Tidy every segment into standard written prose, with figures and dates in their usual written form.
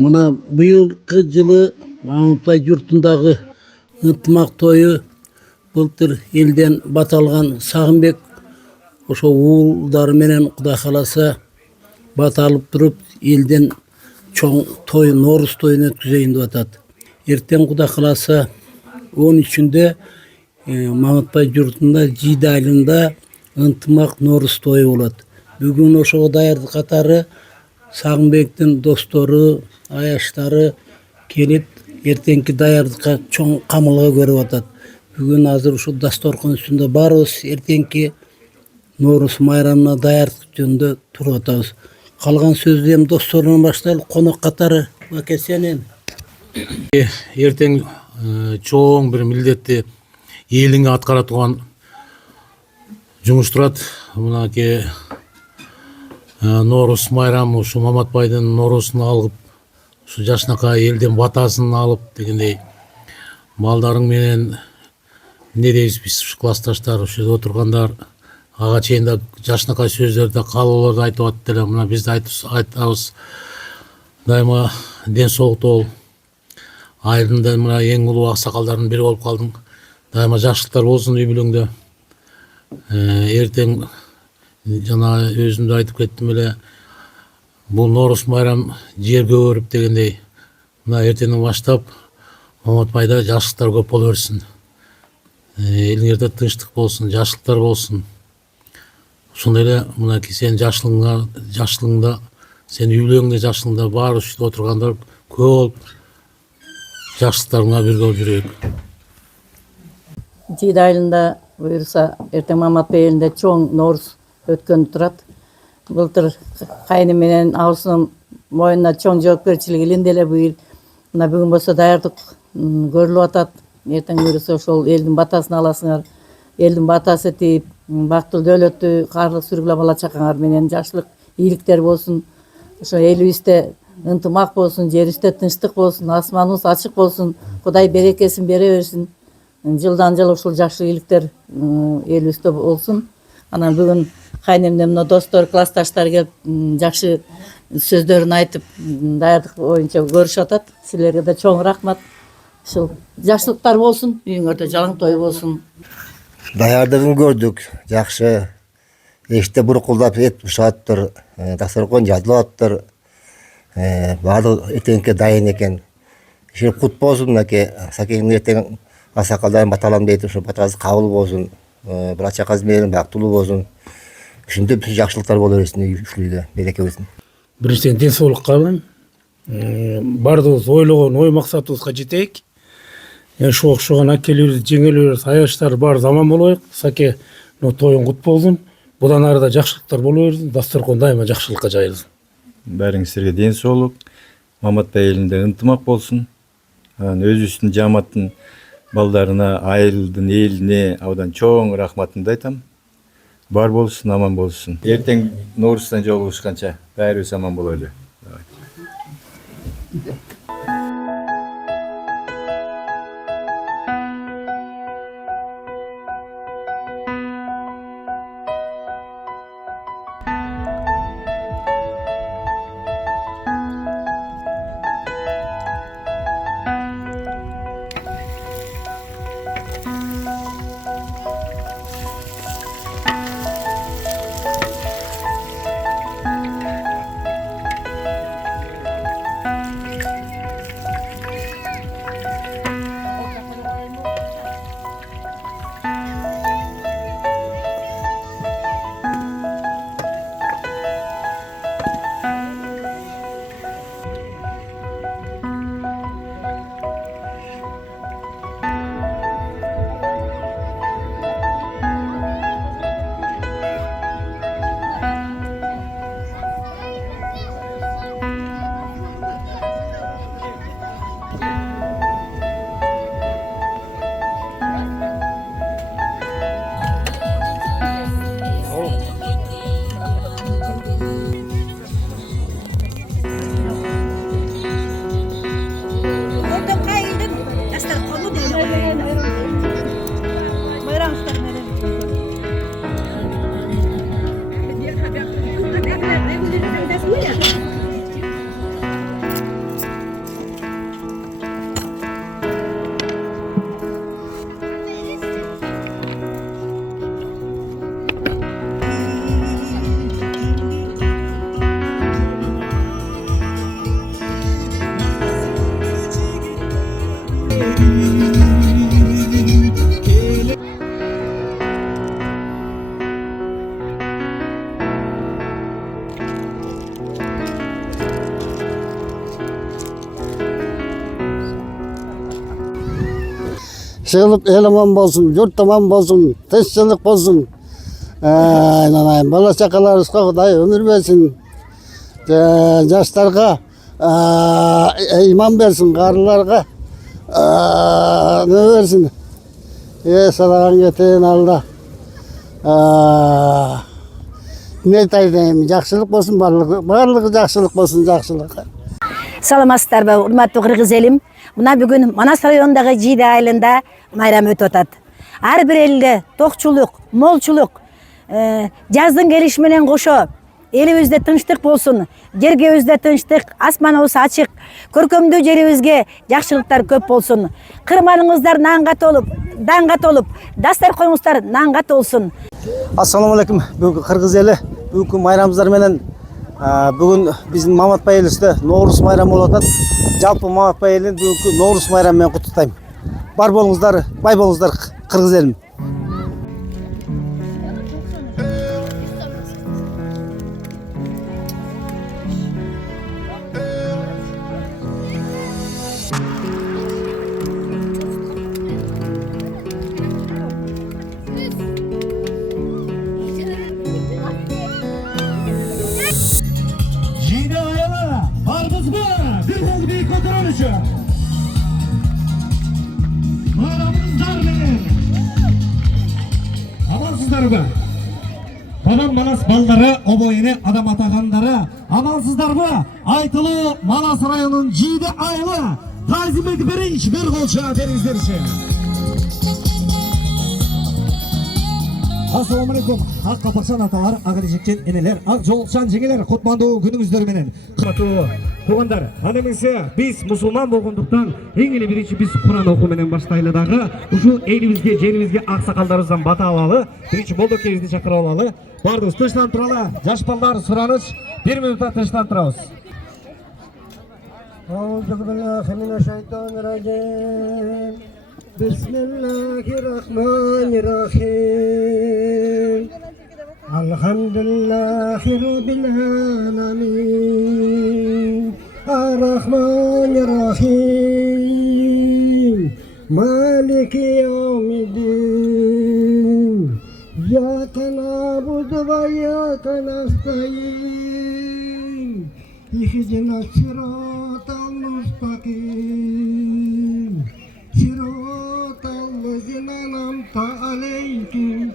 Мына быйылкы жылы Мамытбай журтундағы ынтымақ тойы былтыр елден баталған Сағынбек ошо уулдары менен Кудай кааласа баталып туруп елден чоң той Нооруз тойун өткүзөйүн деп атат. Эртең Кудай кааласа 13-нде Мамытбай журтунда Жийди айылында ынтымақ Нооруз тойу болот. Бүгүн ошого даярдык катары Сагынбектин достору, аяштары келип, эртеңки даярдыкка чоң камылга көрүп атат. Бүгүн азыр ушул дасторкон үстүндө барыбыз эртеңки Нооруз майрамына даярдык жөнүндө туруп атабыз. Калган сөздү эми досторунан баштайлы, конок катары Баке сенен. Эртең чоң бир милдетти элиңе аткара турган жумуш турат. Мынакей Нооруз майрамы ушу Маматбайдын Ноорузун алып, ушу жашынакай элден батасын алып дегендей малдарың менен эмне дейбиз биз ушу классташтар, ушул жерде отургандар ага чейин да жашынакай сөздөрдү, каалоолорду айтып атты эле. Мына биз да айтабыз. Дайыма ден соолукта бол. Айылында мына эң улуу аксакалдардын бири болуп калдың. Дайыма жакшылыктар болсун үй бүлөңдө. Эртең жана өзүм да айтып кеттим эле, бул Нооруз майрам жерге өрүп дегендей. Мына эртеңден баштап Маматбайда жакшылыктар көп боло берсин. Элиңерде тынчтык болсун, жакшылыктар болсун. Ошондой эле мынакей сенин жакшылыгыңда, сенин үй бүлөңдө жакшылыгыңда баары ушунда отургандар көп жакшылыктарыңа бирге болуп жүрөйүк. Жийди айылында буюрса эртең Маматбай элинде чоң Нооруз өткөн турат. Былтыр кайны менен абысынын моюнуна чоң жоопкерчилик илинде эле быйыл. Мына бүгүн болсо даярдык көрүлүп атат. Эртең буюрса ошол элдин батасын аласыңар. Элдин батасы тип, бактылуу дөөлөттүү, каарлык сүргүлө бала чакаңар менен жакшылык, ийгиликтер болсун. Ошо элибизде ынтымак болсун, жерибизде тынчтык болсун, асманыбыз ачык болсун. Кудай берекесин бере берсин. Жылдан жыл ушул жакшы ийгиликтер элибизде болсун. Анан бүгүн кайнемден мына достор, классташтар келип жакшы сөздөрүн айтып, даярдык боюнча көрүшүп атат. Силерге да чоң рахмат. Ушул жакшылыктар болсун, үйүңөрдө жалаң той болсун. Даярдыгын көрдүк, жакшы. Эшикте буркулдап эт бышаттыр, дасторкон жазылып аттыр. Баардыгы эртеңке дайын экен. Иши кут болсун мынакей, сакеңдин эртең аксакалдарын баталам дейт, ошо батасы кабыл болсун. Бала чакасы менен бактылуу болсун. Ушинтип жакшылыктар боло берсин, үйдө береке болсун. Биринчиден ден соолукка каалайм. Баардыгыбыз ойлогон ой максатыбызга жетейик. Ошого окшогон акелерибиз, жеңелерибиз, аяштар бар заман болоюк. Саке тоюң кут болсун. Будан ары да жакшылыктар боло берсин. Дасторкон дайыма жакшылыкка жайылсын. Бәріңіздерге ден соолук, Маматбай элинде ынтымак болсун. Өзүбүздүн жамааттын балдарына, айылдын элине абдан чоң рахматымды айтам. Бар болсун, аман болсун. Эртең Нооруздан жолугушканча баарыбыз аман бололу. Sığılıp el aman bolsun, yurt aman bolsun, tinçlik bolsun. Aynen, bala çakalarımızga Kuday ömür versin. Yaşlarga iman versin, karılarga ne versin. Sadağın geteğin Allah. Ne diyeyim, jakşılık bolsun, barlığı jakşılık bolsun, jakşılık. Саламатсыздарбы, урматтуу кыргыз элим. Мына бүгүн Манас районундагы Жийде айылында майрам өтүп атат. Ар бир элде токчулук, молчулук, жаздын келиши менен кошо элибизде тынчтык болсун, жергебизде тынчтык, асманыбыз ачык, көркөмдүү жерибизге жакшылыктар көп болсун. Кырманыңыздар нанга толуп, данга толуп, дасторконуңуздар нанга толсун. Ассаламу алейкум. Бүгүн кыргыз эли бүгүнкү майрамыбыздар менен бүгүн биздин Маматбай элибизде Ноорус майрамы болуп атат. Жалпы Маматбай элин бүгүнкү Ноорус майрамы менен куттуктайм. Бар болуңуздар, бай болуңуздар кыргыз элим. Jiyde ayılı, bardızbı, bir bol bir kotorunuşu. Bayramınızlar benim. Amansızlar bu. Babam Manas balları, oboyini adam atağanları. Amansızlar bu. Aytılı Manas rayonun Jiyde ayılı. Tazim edip birinci bir kolçu aferizler için. Assalamu alaikum. Ак капаксан аталар, ага жеккен энелер, ак жолукчан жеңелер, кутмандуу күнүңүздөр менен. Кымбаттуу туугандар, аны эмесе биз мусулман болгондуктан эң эле биринчи биз Куран окуу менен баштайлы дагы. Ушул элибизге, жерибизге аксакалдарыбыздан бата алалы, биринчи болдокебизди чакырып алалы. Бардыгыбыз тынчтанып туралы. Жаш балдар сураныч, 1 минутта тынчтанып турабыз. Bismillahirrahmanirrahim. Elhamdülillahi Rabbil alamin. Ar-Rahmanir-Rahim. Maliki yevmiddin. İyyâke na'budu ve iyyâke nestaîn. İhdina sıratal mustakim. Sıratal lezîne en'amte aleyhim.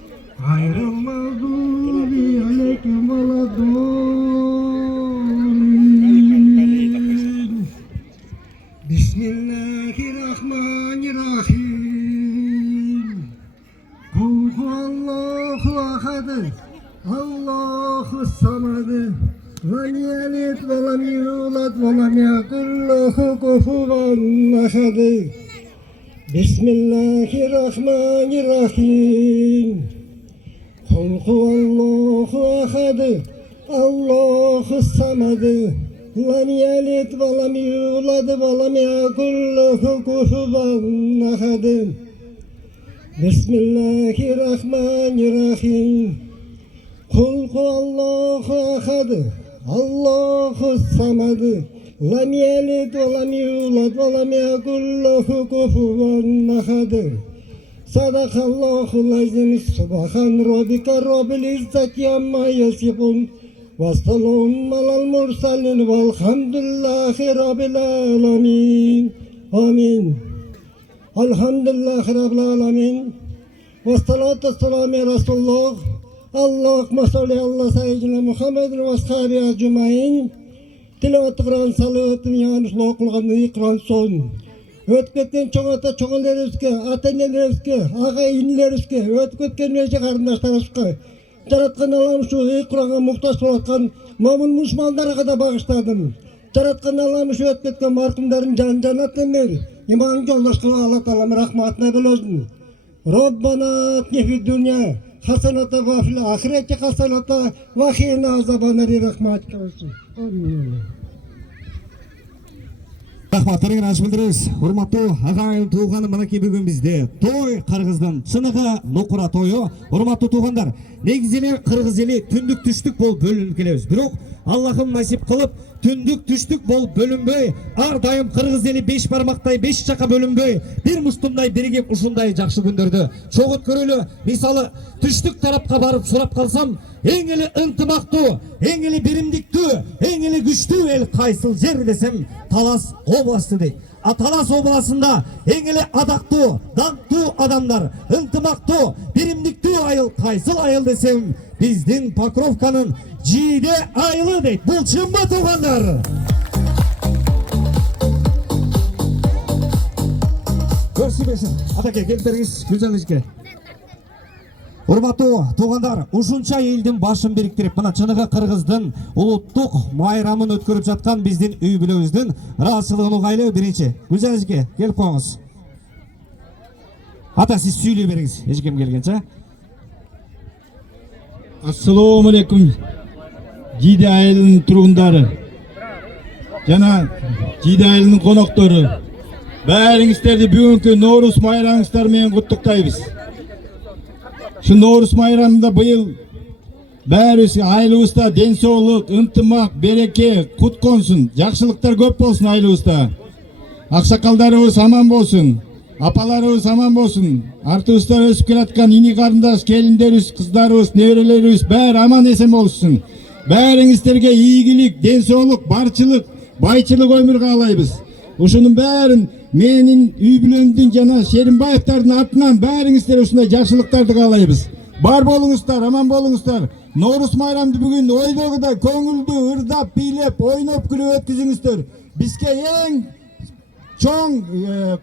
Gayril mağdûbi aleyhim veleddâllîn. Bismillahirrahmanirrahim. Kul huvallahu ahad. Allahu samad. Lem yelid ve lem yulad ve lem yekun lehu kufuven ahad. Bismillahirrahmanirrahim. Kul huvallahu ahad. Allahu samad. Lem yelid ve lem yulad ve lem yekun lehu kufuven ahad. Bismillahirrahmanirrahim. Kul huvallahu ahad. Allahu samad. Lem yelid ve lem yulad ve lem yekun lehu kufuven ahad. Sadakallahul azim. Subhan rabbika rabbil izzati amma yasifun. Vassalamun alal mursalin velhamdülillahi rabbil alamin. Amin. Elhamdülillahi rabbil alamin. Vessalatu vesselamu ala Resulullah. Allahümme salli ala seyyidina Muhammedin ve ashabi ecmaîn. Tilavet Kur'an salavatın yanlışlığı kılgan Kur'an son. Ötüp ketken çoğ ata çoğalarыбызга, ата-энелерибизге, аға-инилерибизге, ötüp ketken nece karındaşlarыбызга, жараткан Аллам şu Kur'an'a muhtaç bolatkan momin musulmanlarga da bağışladım. Жараткан Аллам şu ötüp ketken marhumların canı jannatten ver. İman yoldaşlığı Allah Teala'nın rahmetine bölüsün. Rabbana atni fid dünya hasenata ve fil ahireti hasenata ve qina azaban nar rahmet olsun. Amin. Рахматтарыңызды ашып білдіріңіз. Урматтуу агайын тууганым, мынакей бүгүн бизде той Кыргыздын чыныгы нукура тою. Урматтуу туугандар, негизи эле кыргыз эли түндүк түштүк болуп бөлүнүп келебиз. Бирок Аллахым насип кылып түндүк түштүк болуп бөлүнбөй, ар дайым кыргыз эли 5 бармактай 5 жака бөлүнбөй, бир муштумдай биригип ушундай жакшы күндөрдө чогут көрөлү. Мисалы түштүк тарапка барып сурап калсам, эң эле ынтымактуу, эң эле биримдиктүү, эң эле күчтүү эл кайсыл жер десем, Талас областы дейт. Талас областында эң эле адактуу, даңктуу адамдар, ынтымактуу, биримдиктүү айыл кайсыл айыл десем, биздин Покровканын Жиде айылы дейт. Бул чынбы туугандар? Көрсүбесин. Атаке келип бериңиз, Гүлжан эжеке. Урматтуу туугандар, ушунча элдин башын бириктирип, мына чыныгы Кыргыздын улуттук майрамын өткөрүп жаткан биздин үй бүлөбүздүн ыраазычылыгын угайлы. Биринчи Гүлжан эжеке келип коюңуз. Ата, сиз сүйлөй бериңиз, эжекем келгенче. Ассаламу алейкум. Жиде айылынын тургундары жана Жиде айылынын коноктору, баарыңыздарды бүгүнкү Ноорус майрамыңыздар менен куттуктайбыз. Şu Nooruz bayramında bıyıl bәрібіз айлыбызда ден соолук, ынтымак, береке, кут консун, жакшылыктар көп болсун айлыбызда. Аксакалдарыбыз аман болсун, апаларыбыз аман болсун, артыбызда өсүп келаткан ини карындаш, келиндерибиз, кыздарыбыз, неберелерибиз баары аман эсен болсун. Баарыңыздерге ийгилик, ден соолук, барчылык, байчылык өмүр каалайбыз. Ушунун баарын менин үй бүлөмдүн жана Шеримбаевдардын атынан баарыңыздар ушундай жакшылыктарды каалайбыз. Бар болуңуздар, аман болуңуздар. Ноорус майрамды бүгүн ойдогудай көңүлдүү, ырдап, бийлеп, ойноп күлүп өткүзүңүздөр. Бизге эң чоң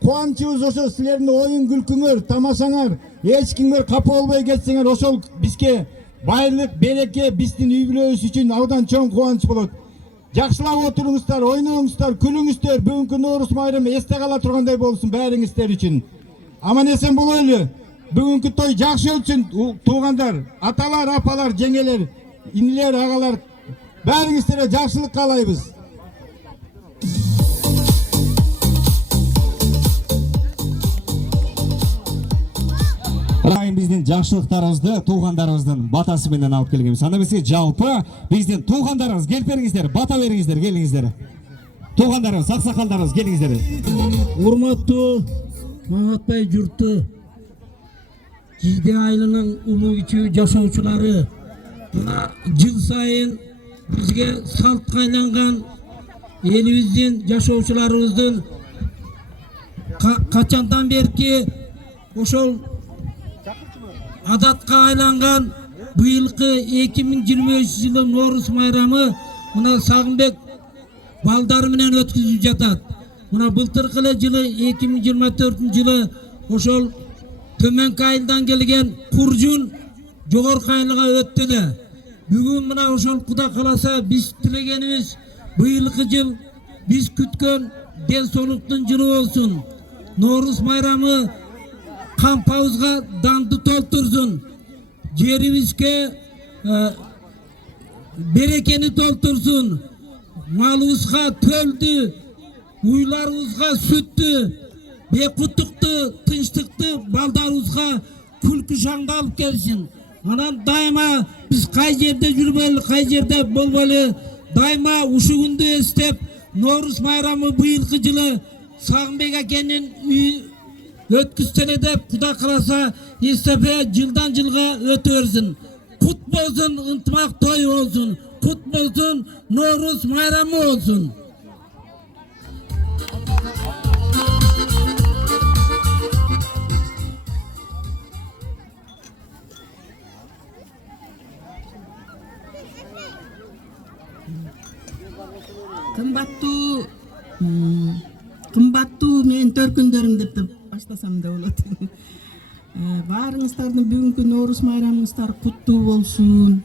кубанычыбыз ошо силердин оюн күлкүңөр, тамашаңар, эч кимге капа болбой кетсеңер, ошол бизге байлык, береке, биздин үй бүлөбүз үчүн абдан чоң кубаныч болот. Жакшылап отуруңуздар, ойноңуздар, күлүңүздөр. Бүгүнкү Ноорус майрамы эсте кала тургандай болсун баарыңыздар үчүн. Аман эсен болойлу. Бүгүнкү той жакшы өтсүн туугандар, аталар, апалар, жеңелер, инилер, агалар. Баарыңыздарга жакшылык каалайбыз. Райым биздин жакшылыктарыбызды туугандарыбыздын батасы менен алып келгенбиз. Анда бизге жалпы биздин туугандарыбыз келип бериңиздер, бата бериңиздер, келиңиздер. Туугандарыбыз, аксакалдарыбыз келиңиздер. Урматтуу Маматбай журту, Жиде айылынын улуу кичүү жашоочулары, мына жыл сайын бизге салтка айланган элибиздин жашоочуларыбыздын качандан берки ошол адатка айланган быйылкы 2023 жылы Ноорус майрамы мына Сагынбек балдары менен өткүзүп жатат. Мына былтыркы эле жылы 2024 жылы ошол төмөнкү айылдан келген Куржун жогорку айылга өттү эле. Бүгүн мына ошол Кудай кааласа биз тилегенибиз быйылкы жыл биз күткөн ден соолуктун жылы болсун. Ноорус майрамы кампабызга данды толтурсун. Жерибизге берекени толтурсун. Малыбызга төлдү, уйларыбызга сүттү, бекуттукту, тынчтыкты балдарыбызга күлкү шаңды алып келсин. Анан дайыма биз кай жерде жүрбөйлү, кай жерде болбойлу, дайыма ушу күндү эстеп, Ноорус майрамы быйылкы жылы Сагынбек акенин үй өткүзсөлө деп Кудай кааласа эстепе жылдан жылга өтө берсин. Кут болсун, ынтымак той болсун. Кут болсун, Ноорус майрамы болсун. Кымбаттуу менин төркүндөрүм деп баштасам да болот. Баарыңыздардын бүгүнкү Ноорус майрамыңыздар куттуу болсун.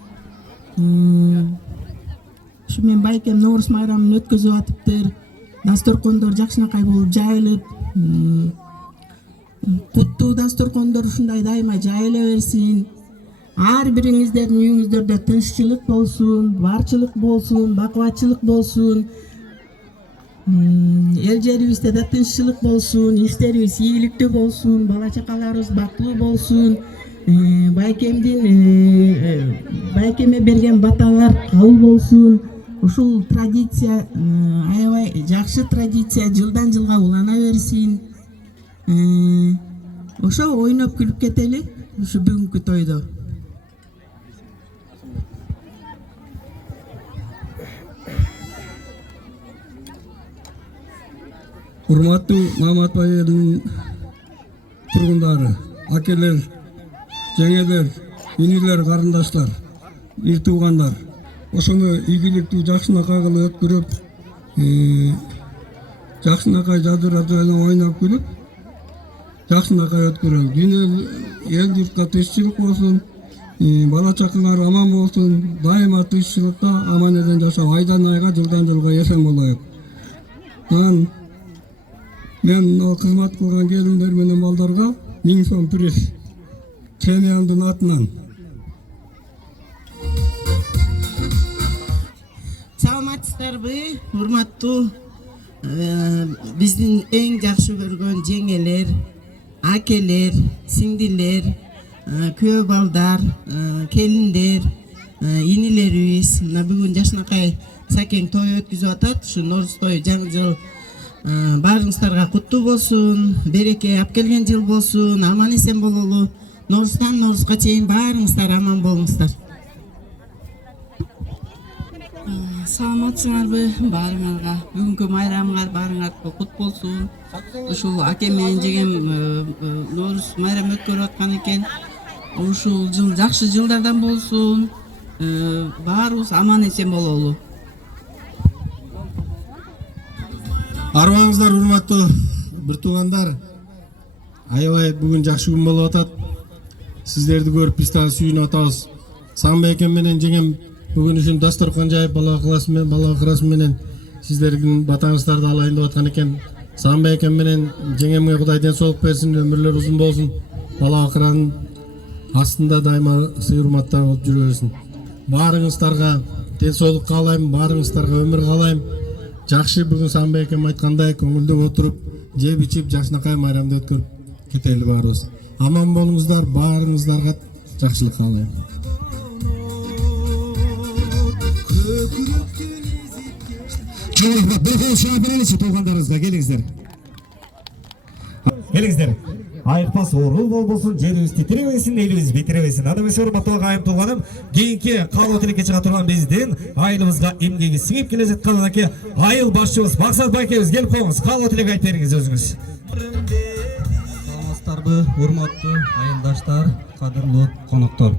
Ушу мен байкем Ноорус майрамын өткөзүп атыптыр. Дасторкондор жакшынакай болуп жайылып, куттуу дасторкондор ушундай дайыма жайыла берсин. Ар бириңиздердин үйүңүздөрдө тынччылык болсун, барчылык болсун, бакубатчылык болсун. эл жерибизде да тынччылык болсун, иштерибиз ийгиликтүү болсун, бала чакаларыбыз бактылуу болсун, байкеме берген баталар кабыл болсун. Ушул традиция аябай жакшы традиция, жылдан жылга улана берсин. Ошо ойноп күлүп кетели ушу бүгүнкү тойдо. Урматтуу Маматбай элинин тургундары, акелер, жеңелер, инилер, карындаштар, ир туугандар, ошону ийгиликтүү жакшынакай кылып өткөрүп, жакшынакай жадырап ойноп күлүп, жакшынакай өткөрөлү. Дүйнө эл журтка тынччылык болсун, бала чакалар аман болсун, дайыма тынччылыкта аман эсен жашап, айдан айга, жылдан жылга эсен болоюк. Мен кызмат кылган келиндер менен балдарга 1000 сом приз семьямдын атынан. Саламатсыздарбы, урматтуу биздин эң жакшы көргөн жеңелер, акелер, сиңдилер, күйөө балдар, келиндер, инилерибиз мына бүгүн жашынакай сакең той өткүзүп атат. Ушу Норус тою жаңы жыл баарыңыздарга куттуу болсун, береке алып келген жыл болсун, аман эсен бололу. Норустан Норуска чейин баарыңыздар аман болуңуздар. Саламатсыңарбы баарыңарга? Бүгүнкү майрамыңар баарыңарга кут болсун. Ушул аке менен жегем Норус майрам өткөрүп аткан экен. Ушул жыл жакшы жылдардан болсун. Баарыбыз аман эсен бололу. Арбаңыздар, урматтуу бир туугандар. Аябай бүгүн жакшы күн болуп атат. Сиздерди көрүп биз дагы сүйүнүп атабыз. Сагынбек экен менен жеңем бүгүн үчүн дасторкон жайып бала кырасы менен сиздердин батаңыздарды алайын деп аткан экен. Сагынбек экен менен жеңемге Кудай ден соолук берсин, өмүрлөр узун болсун. Бала кыранын астында дайыма сый урматтар болуп жүрө берсин. Баарыңыздарга ден соолук каалайм, баарыңыздарга өмүр каалайм. Жакшы бүгүн Сагынбек экен айткандай көңүлдүү отуруп, жеп ичип жакшынакай майрамды өткөрүп кетели баарыбыз. Аман болуңуздар, баарыңыздарга жакшылык каалайм. Bir kol şuna berelişi tuğanlarınızga gelingizler. Gelingizler. Айыкпас орул болбосун, жерибиз титиребесин, элибиз битиребесин. Аны эмес урматтуу агайым тууганым, кийинки калуу тилекке чыга турган биздин айылыбызга эмгеги сиңип келе жаткан аке айыл башчыбыз Максат байкебиз келип коюңуз. Калуу тилек айтып бериңиз өзүңүз. Саламатсыздарбы, урматтуу айылдаштар, кадырлуу коноктор.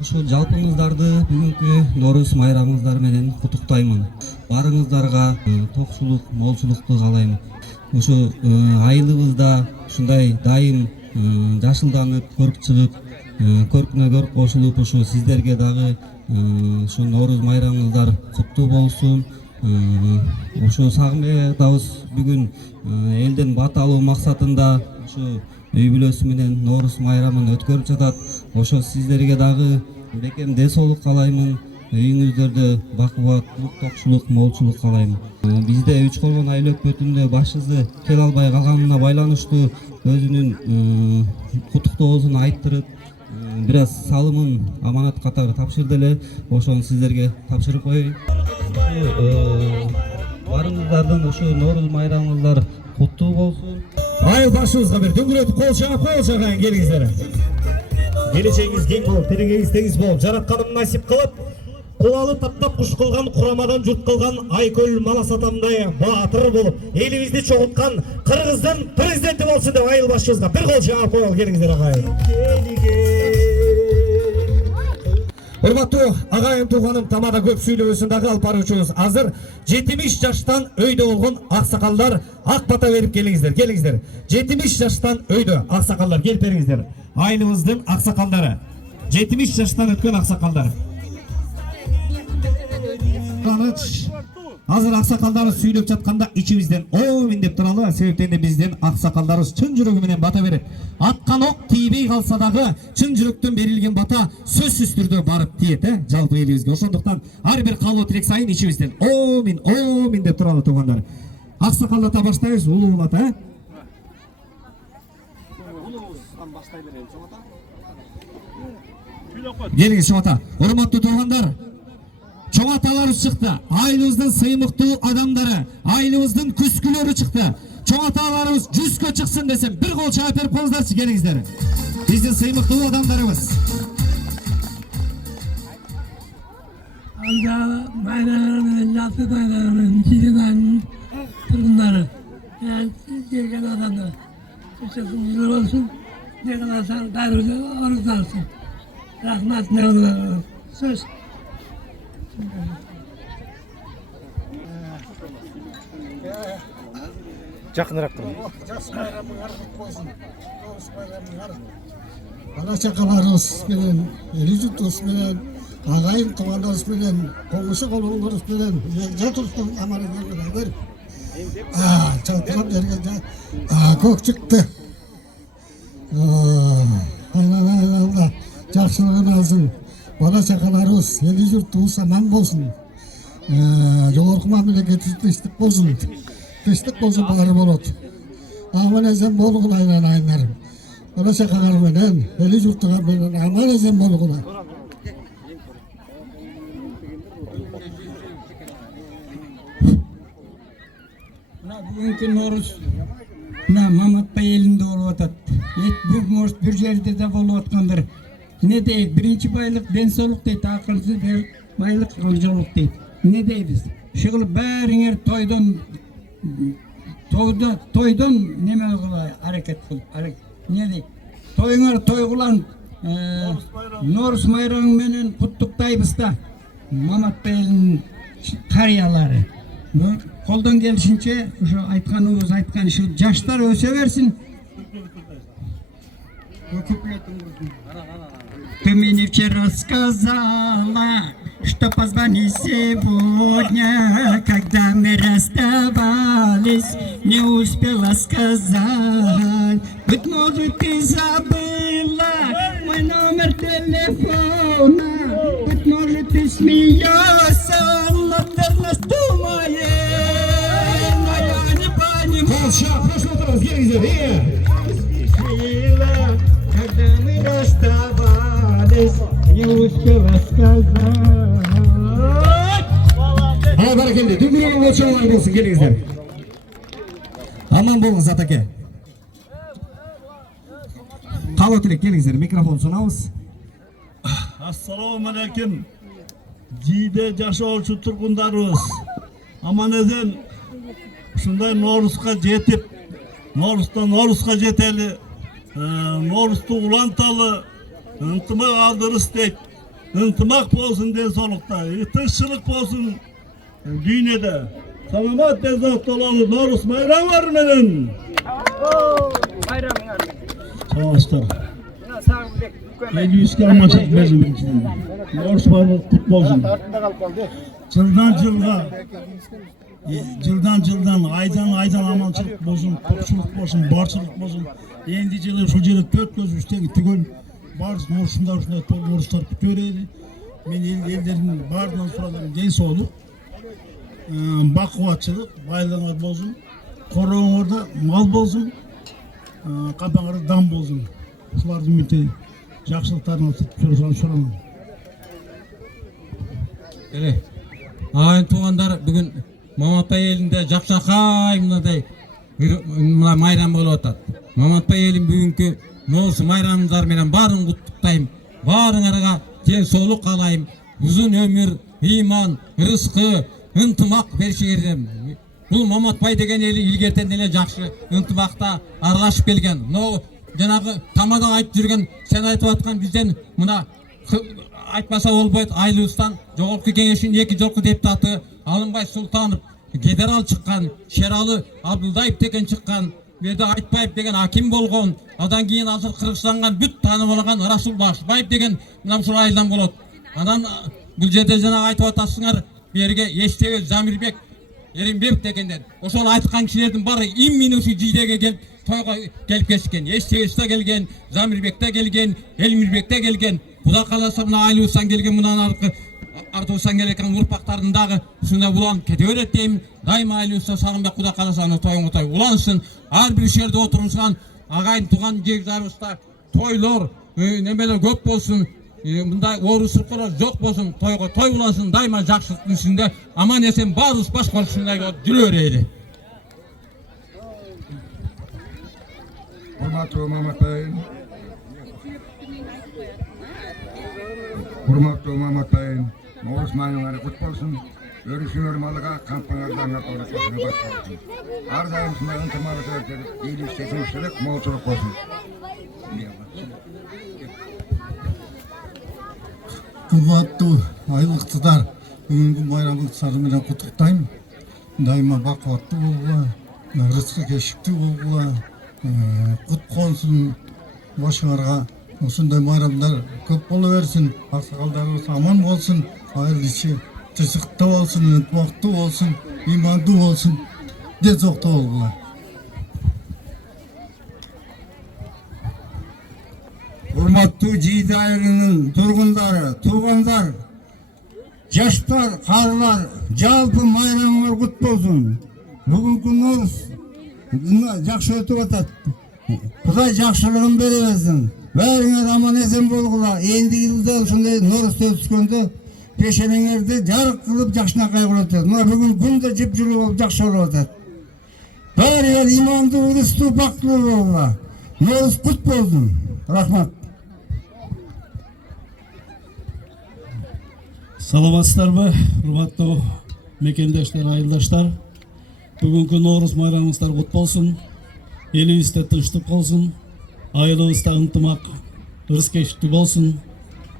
Ушул жалпыңыздарды бүгүнкү Норус майрамыңыздар менен куттуктаймын. Барыңыздарга токчулук, молчулукту каалайм. Ушу айылыбызда ушундай дайым жашылданып, көрк чыгып, көркүнө көрк кошулуп, ушу сиздерге дагы ушу Норус майрамыңыздар куттуу болсун. Ушу Сагынбек атабыз бүгүн элден бата алуу максатында ушу үй бүлөсү менен Норус майрамын өткөрүп жатат. Ошо сиздерге дагы бекем ден соолук каалаймын. Үйүңүздөрдө бакубаттуулук, токчулук, молчулук каалайм. Бизде 3 колгон айыл өкмөтүндө башчысы келе албай калганына байланыштуу өзүнүн куттуктоосун айттырып, бир аз салымын аманат катары тапшырды эле. Ошону сиздерге тапшырып коеюн. Барыңыздардын ушу Норус майрамыңыздар куттуу болсун. Айыл башыбызга бир дөңгөлөтүп кол чагайын келиңиздер. Келечегиңиз кең болуп, тирегиңиз тегиз болуп, жаратканым насип кылып, кулалы таптап куш кылган, курамадан журт кылган Айкөл Малас атамдай баатыр болуп, элибизди чогулткан Кыргыздын президенти болсун деп айыл башчыбызга бир кол чагып коелу келиңиздер агайын. Урматтуу агайым тууганым, тамада көп сүйлөбөсүн дагы алып баруучубуз азыр 70 жаштан өйдө болгон аксакалдар ак бата берип келиңиздер, келиңиздер. 70 жаштан өйдө аксакалдар келип бериңиздер. Айылыбыздын аксакалдары, 70 жаштан өткөн аксакалдар. Азыр аксакалдары сүйлөп жатканда ичибизден оомин деп туралы, себептен биздин аксакалдарыбыз чын жүрөгү менен бата берет. Аткан ок тийбей калса дагы чын жүрөктөн берилген бата сөзсүз түрдө барып тиет, жалпы элибизге. Ошондуктан ар бир калуу тилек сайын ичибизден оомин деп туралы туугандар. Аксакалдата баштайбыз, улуулата, Келиңиз чоң ата. Урматтуу туугандар, чоң аталарыбыз чыкты. Айылыбыздын сыймыктуу адамдары, айылыбыздын күскүлөрү чыкты. Чоң аталарыбыз 100кө чыксын десем, бир кол чаап берип коюңуздарчы, келиңиздер. Биздин сыймыктуу адамдарыбыз. Anda bayramın, yatsı bayramın, Çiğdem'in turgunları. Yani gelgen adamlar. Teşekkürler olsun. Ne kadar sen gayrıca oruçlarsın. Rahmet ne olur. Söz. Жақынырақ тұрың. Bana çakalarız bilen, Elizabeth bilen, ağayın tuğanlarız bilen, komşu kolonlarız bilen, Yatırstın amaretler bilen. Çatırıp yergence, kök çıktı. Aynen, жақсылығын алсын. Bana çakalarız, Elizabeth aman bolsun. Жогорку мамлекеттик тынчтык болсун. Тынчтык болсо баары болот. Аман эсен болгула айнарым. Bana çakalar menен, eli jurttugar menен aman ezen болгула. Бүгүнкү Норус Маматбай элинде болуп атат. Может бир жерде да болуп аткандыр. Не дейт? Биринчи байлык ден соолук дейт, акыркысы байлык жолук дейт. Не дейбиз? Ушул баарыңар тойдон неме кылып аракет кылып, не дейт? Тоюңар тойгулан Норус майрамы менен куттуктайбыз да. Маматбай элинин карыялары. Колдон келишинче ошо айтканыбыз айткан ушу жаштар өсө берсин. Ты мне вчера сказала, что позвони сегодня, когда мы расставались, не успела сказать. Быть может, ты забыла мой номер телефона, быть может, ты смеешься над верностью моей, но я не понимаю. Когда мы расставались, не успела сказать. Баракелде, дүнгүрүнүн очоңор болсун, келиңиздер. Аман болуңуз атаке. Кабыл тилек, келиңиздер, микрофон сунабыз. Assalamu alaikum. Жийде жашоочу тургундарыбыз. Аман эзен ушундай Норуска жетип, Норустан Норуска жетели, Норусту уланталы, ынтымак алдырыс дейт. Ынтымак болсун ден соолукта, тынччылык болсун дүйнөдө. Саламат ден тололу Норус майрамы менен. Саламатсыздар. 53 аманчылык берсин биринчиден. Норус майрамы кут болсун. Жылдан айдан аманчылык болсун, топчулук болсун, барчылык болсун. Энди жылы ушул жерде 4 көз үстеги түгөл баарыбыз ушундай орустар күтө берели. Мен элдердин баарынан сурадым, ден соолук, бакубатчылык, байлыгыңар болсун, корооңордо мал болсун, капаңарда дам болсун. Ушулардын үмүтү жакшылыктарын сурамын. Айын туугандар, бүгүн Маматбай элинде жакшакай мындай майрам болуп атат. Маматбай элин бүгүнкү Норус майрамыңар менен баарын куттуктайм. Баарыңарга ден соолук каалайм. Узун өмүр, ыйман, рызкы, ынтымак беришиңер. Бул Маматбай деген эл илгертен эле жакшы ынтымакта аралашып келген. Но жанагы тамада айтып жүргөн, сен айтып аткан бизден мына айтпаса болбойт, айылыбыздан жогорку кеңештин 2 жолку депутаты Алынбай Султанов, генерал чыккан, Шералы Абдулдаев деген чыккан, Берде Айтбаев деген аким болгон, адан кийин азыр Кыргызстанга бүт таанып алган Расул Башбаев деген мына ушул айылдан болот. Анан бул жерде жана айтып атасыңар, берге Эстебек Замирбек Эримбек дегендер. Ошол айткан кишилердин баары именно ушу жийдеге келип тойго келип кетишкен. Эстебек да келген, Замирбек да келген, Элмирбек да келген. Кудай кааласа мына айылыбыздан келген мындан аркы артусан келекен урпактардын дагы ушундай уланып кете берет дейм. Дайыма айлыбызда Сагынбек Кудай кааласа тоюңго той улансын. Ар бир жерде отурушкан агайын туган жегдарыбызда тойлор, немелер көп болсун. Мындай оорусуктар жок болсун, тойго той улансын. Дайыма жакшылыктын ичинде аман эсен баарыбыз башкалып ушундай жүрө берели. Hurmatlı Mehmet Bey. Hurmatlı Mehmet Bey. Noğuz mayınları kutlu olsun. Görüşünür malığa kampanyalardan yapılmasını başlasın. Her daim sınavın tırmanı sözleri, iyilik, seçimçilik, molçuluk olsun. Kıvatlı, aylıqtılar. Bugünkü bayramlıqtары менен құттықтаймын. Дайыма бақуатты болуға, рызқы кешікті болуға, құт болсын башыңарға. Осындай байрамдар көп бола берсін. Ақсақалдарымыз аман болсын, айыл іші тіршілікті болсын, ынтымақты болсын, иманды болсын, денсаулықта болуға. Hurmatlı Cide ayırının turgundары, tuğanlar, жаштар, қарылар, жалпы майрамыңар құт болсын. Бүгінгі Noğuz жақсы өтіп атат. Құдай жақсылығын бере берсін. Бәріңер аман есен болғыла. Ендігі жылда ушундай Noğuz өткенде пешенеңерді жарық қылып жақсынақай құратады. Мына бүгін күнде жып жылы болып жақсы болып атат. Бәріңер иманды, үрісті, бақылы болғыла. Noğuz құт болсын. Рахмат. Саламатсыздар ба, урматтуу мекендештер, айылдаштар. Бүгүнкү Noğuz майрамыңыздар кут болсун. Элибизде тынчтык болсун. Айылыбызда ынтымак, ырыс-кечтүү болсун.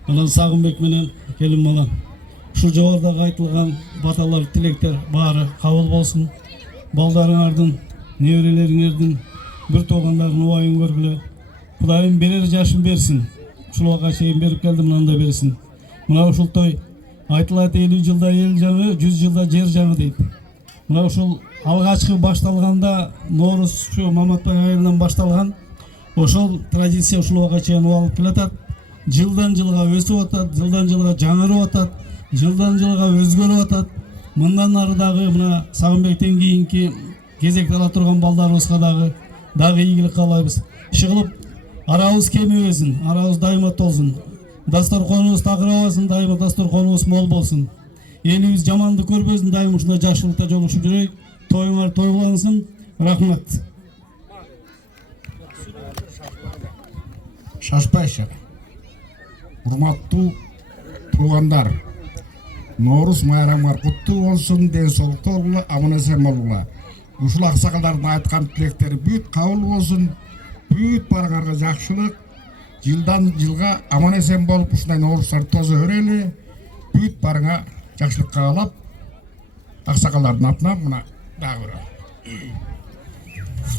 Анан Сагынбек менен келин балам. Ушул жогоруда айтылган баталар, тилектер баары кабыл болсун. Балдарыңардын, неберелериңердин, бир туугандардын убайын көргүлө. Кудайым берер жашын берсин. Ушулга чейин берип келди, мынандай берсин. Мына ушул той айтылат 50 жылда эл жаңы, 100 жылда жер жаңы дейт. Мына ушул алгачкы башталганда Noğuz ушу Маматбай айылынан башталган. Ошол традиция ушулга чейин алып келатат. Жылдан жылга өсүп атат, жылдан жылга жаңырып атат, жылдан жылга өзгөрүп атат. Мындан ары дагы мына Сагынбектен кийинки кезекте ала турган балдарыбызга дагы ийгилик каалайбыз. Чыгылып арабыз кемебесин, арабыз дайыма толсун. Дасторконубуз такырабасын, дайыма дасторконубуз мол болсун. Элибиз жаманды көрбөсүн, дайыма ушундай жакшылыкта жолугушуп жүрөйүк. Тоюңар тойлансын. Рахмат. Шашпайшы. Урматтуу туугандар, Noğuz майрамыңар куттуу болсун, денсаулыкта болула, аман эсен болула. Ушул аксакалдардын айткан тилектери бүт кабыл болсун. Бүт барыңарга жакшылык, жылдан жылга аман эсен болуп, ушундай Noğuzдар тозо берели. Бүт барыңа жакшылык каалап, аксакалдардын атынан мына дагы бир.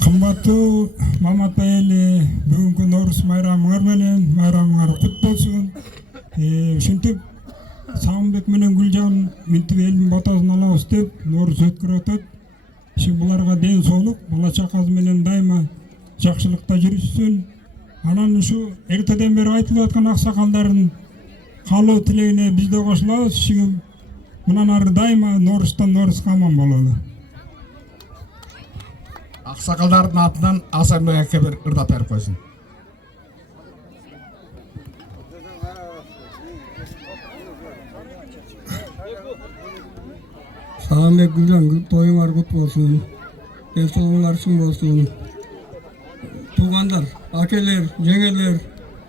Кымбаттуу Маматбай эли, бүгүнкү Noğuz майрамыңар менен майрамыңар кут болсун. Ушинтип Сагынбек менен Гүлжан минтип элдин батасын алабыз деп Noğuz өткөрүп атат. Буларга ден соолук, бала чакасы менен дайыма жакшылыкта жүрүшсүн. Анан ушу эртеден бери айтылып аткан аксакалдардын каалоо тилегине биз да кошулабыз. Мындан ары дайыма Noğuz'дан Noğuz'га аман бололу. Аксакалдардын атынан Асанбекке бир ырдап берип койсун. Сагынбек Гүлжан, тоюңар кут болсун. Денсаулыгыңар чың болсун. Туугандар, акелер, жеңелер,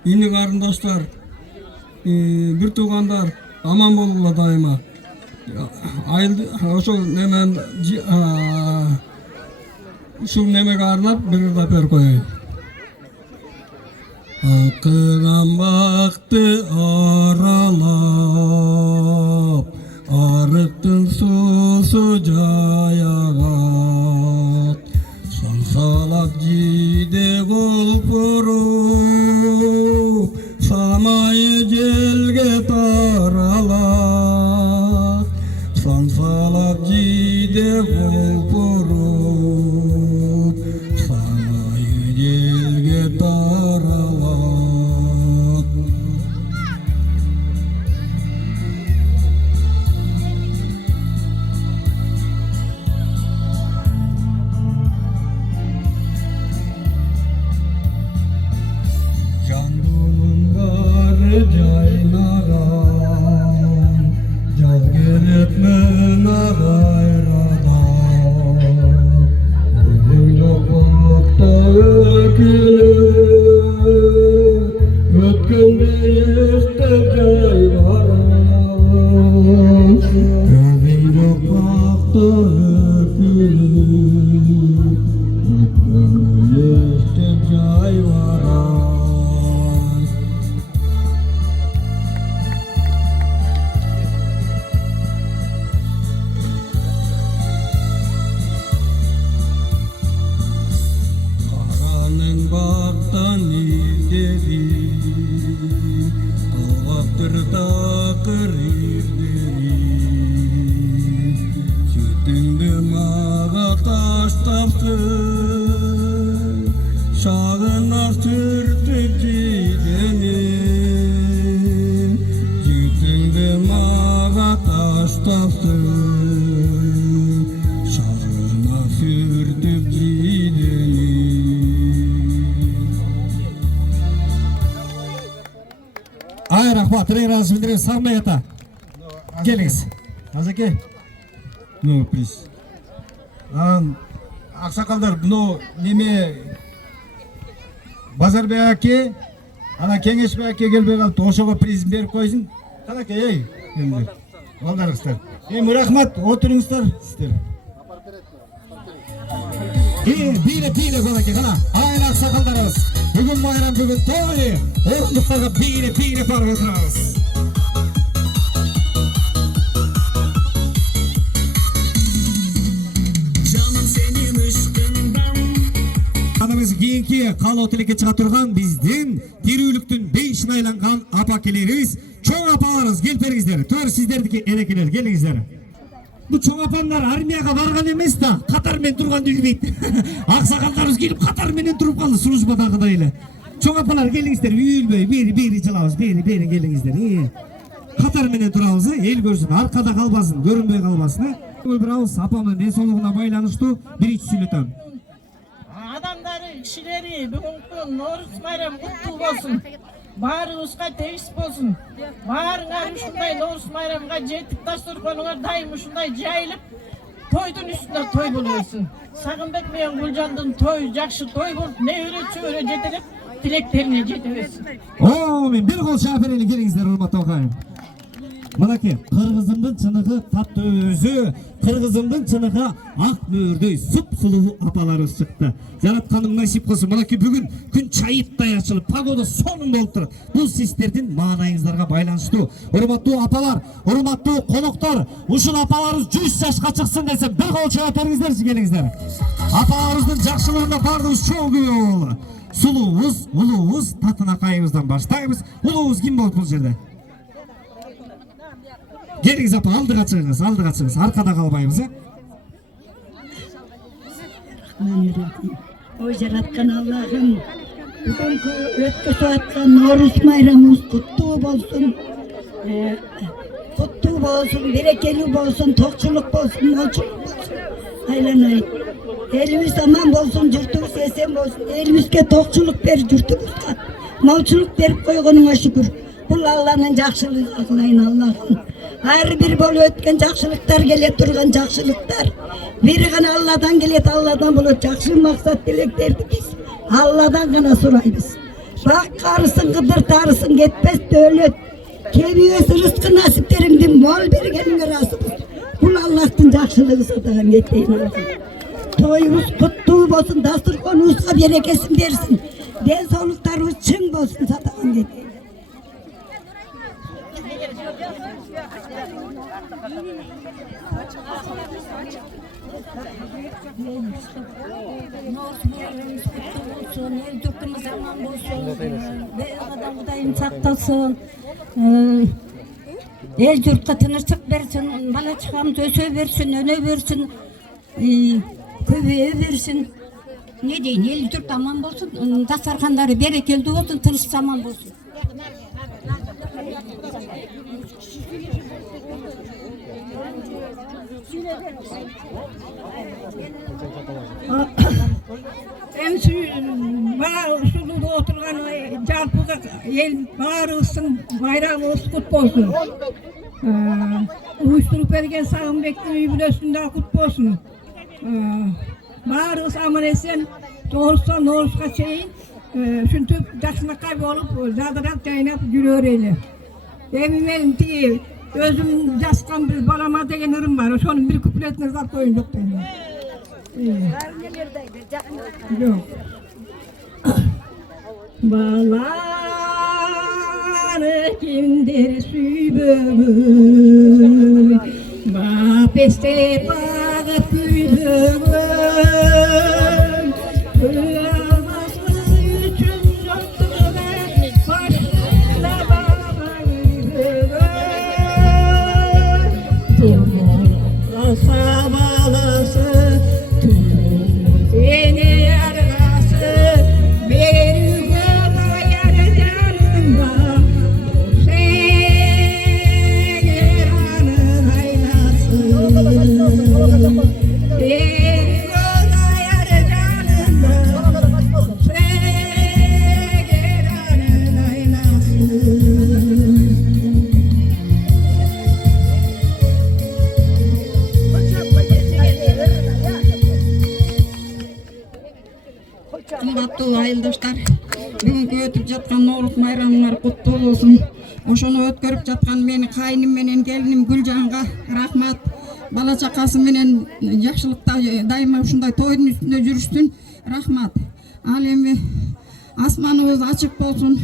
ини карындаштар, бир туугандар аман болула дайыма. Айылды ошол немен ушул немеге арнап бир ырдап берип коеюн. Акыран бакты аралап, арыктын суусу жаягат, сансалап жиде колпуруп, самайы желге таралат, сансалап жиде колпуруп, самайы желге таралат. Ай, рахмат, тренеріңіз білдіріңіз, Сағынбек ата. Келіңіз. Азеке. Ну, приз. Ақсақалдар, бұны неме Базарбек әке, ана Кеңешбек әке келбей қалды, ошоға призін беріп қойсын. Қанаке, ей, енді, балдарыңыздар. Рахмат, отырыңыздар, сіздер. Бейре, қанаке, қана. Айын ақсақалдарымыз. Бүгін майрам, бүгін той. Орындықтарға бейре барып отырамыз. Анамыз кейінгі қалы отелекке шыға тұрған біздің тирүүліктің бейшін айланған апакелеріміз, чоң апаларыз, келперіңіздер. Төр сіздердікі ерекелер, келіңіздер. Бұл чоң апандар армияға барған емес та, қатармен тұрған дүлбейді. Ақсақалдарымыз келіп қатарменен тұрып қалды, службадағыдайлы. Чоң апалар келіңіздер, үйілбей, бері жылауыз, бері келіңіздер. Қатарменен тұрамыз, ел көрсін, арқада қалбасын, көрінбей қалбасын. Бір ауыз апамның денсаулығына байланышты бірінші сөйлетем. Адамдары, кішілері, бүгінгі Наурыз майрамы құтты болсын. Барыңызға тегіс болсын. Барыңар ушундай Наурыз майрамға жетіп дастарханыңар дайым ушундай жайылып, тойдың үстінде той болсын. Сағынбек менен Гүлжандың той жақсы той болып, не үйретсе жетелеп, тілектеріне жете берсін. Мен бір қол шаперелі келіңіздер, Урмат Тоқаев. Мынаке, қырғызымдың чынығы татты өзі, қырғызымдың чынығы ақ мөрдей сұп-сұлу апаларыз шықты. Жаратқаным насип қылсын. Мынаке, бүгін күн чайыттай ашылып, погода соның болып тұр. Бұл сіздердің маңайыңыздарға байланысты. Урматтуу апалар, урматтуу қонақтар, ушул апаларыз 100 жашқа шықсын десем, бір қол шаперіңіздерші келіңіздер. Апаларыздың жақшылығына бардыңыз чоң күбе болы. Сұлуыз, ұлуыз, татынақайымыздан баштаймыз. Ұлуыз кім болып бұл жерде? Келіңіз апа, алдыға шығыңыз, арқада қалбаймыз, Ой, жаратқан Аллахым, бүгінгі өткізіп атқан Наурыз майрамымыз құтты болсын. Құтты болсын, берекелі болсын, тоқшылық болсын, молшылық болсын. Айланай. Еліміз аман болсын, жұртымыз есен болсын. Елімізге тоқшылық бер, жұртымызға молшылық беріп қойғаныңа шүкір. Бұл Алланың жақшылығы қылайын Аллахым. Әрбір болып өткен жақшылықтар келе тұрған жақшылықтар. Бері ғана Алладан келеді, Алладан болады. Жақшы мақсат тілектерді біз Алладан ғана сұраймыз. Бақ қарысын, қыдыр тарысын, кетпес дөлет. Кебиесі рызқы насіптеріңді мол бергеніңе разымыз. Бұл Аллахтың жақшылығы сатаған кетейін. Тойымыз құтты болсын, дастарханымызға берекесін берсін. Денсаулықтарымыз шың болсын сатаған кетейін. Жұртымыз аман болсын, бәрі Құдайым сақтасын, ел жұртқа тыныштық берсін, бала шағамыз өсе берсін, өне берсін, көбейе берсін. Не дейін, ел жұрт аман болсын, дастархандары берекелді болсын, тыныш аман болсын. Ушулуда отырған жалпыға ел барысың байрамыңыз құт болсын. Uyuşturup bergen Sağınbek'tin юбилейсінде құт болсын. Барыңыз аман esen, doğrusu Noğuz'a şeyin, şuntüp жақсынақай болып, жадырап жайнап жүрөр елі. Мен тие өзім жасқан бір балама деген ырым бар, соның бір күплетіне зат қойын жоқ дейін. Жоқ. Баланы kimdir süybümün, Bapeste bağıp büyüdümün, Kıyamazı üçün yoktuğuna başına bağıydımın. Tümolasa balası, seni yargası, berüge dayar canımda, Segeranın aynası, өтүп жаткан Ноорус майрамыңар куттуу болсун. Ошону өткөрүп жаткан менин кайным менен келиним Гүлжанга рахмат. Бала чакасы менен жакшылыкта дайыма ушундай тойдун үстүндө жүрүштүн. Рахмат. Ал эми асманыбыз ачык болсун.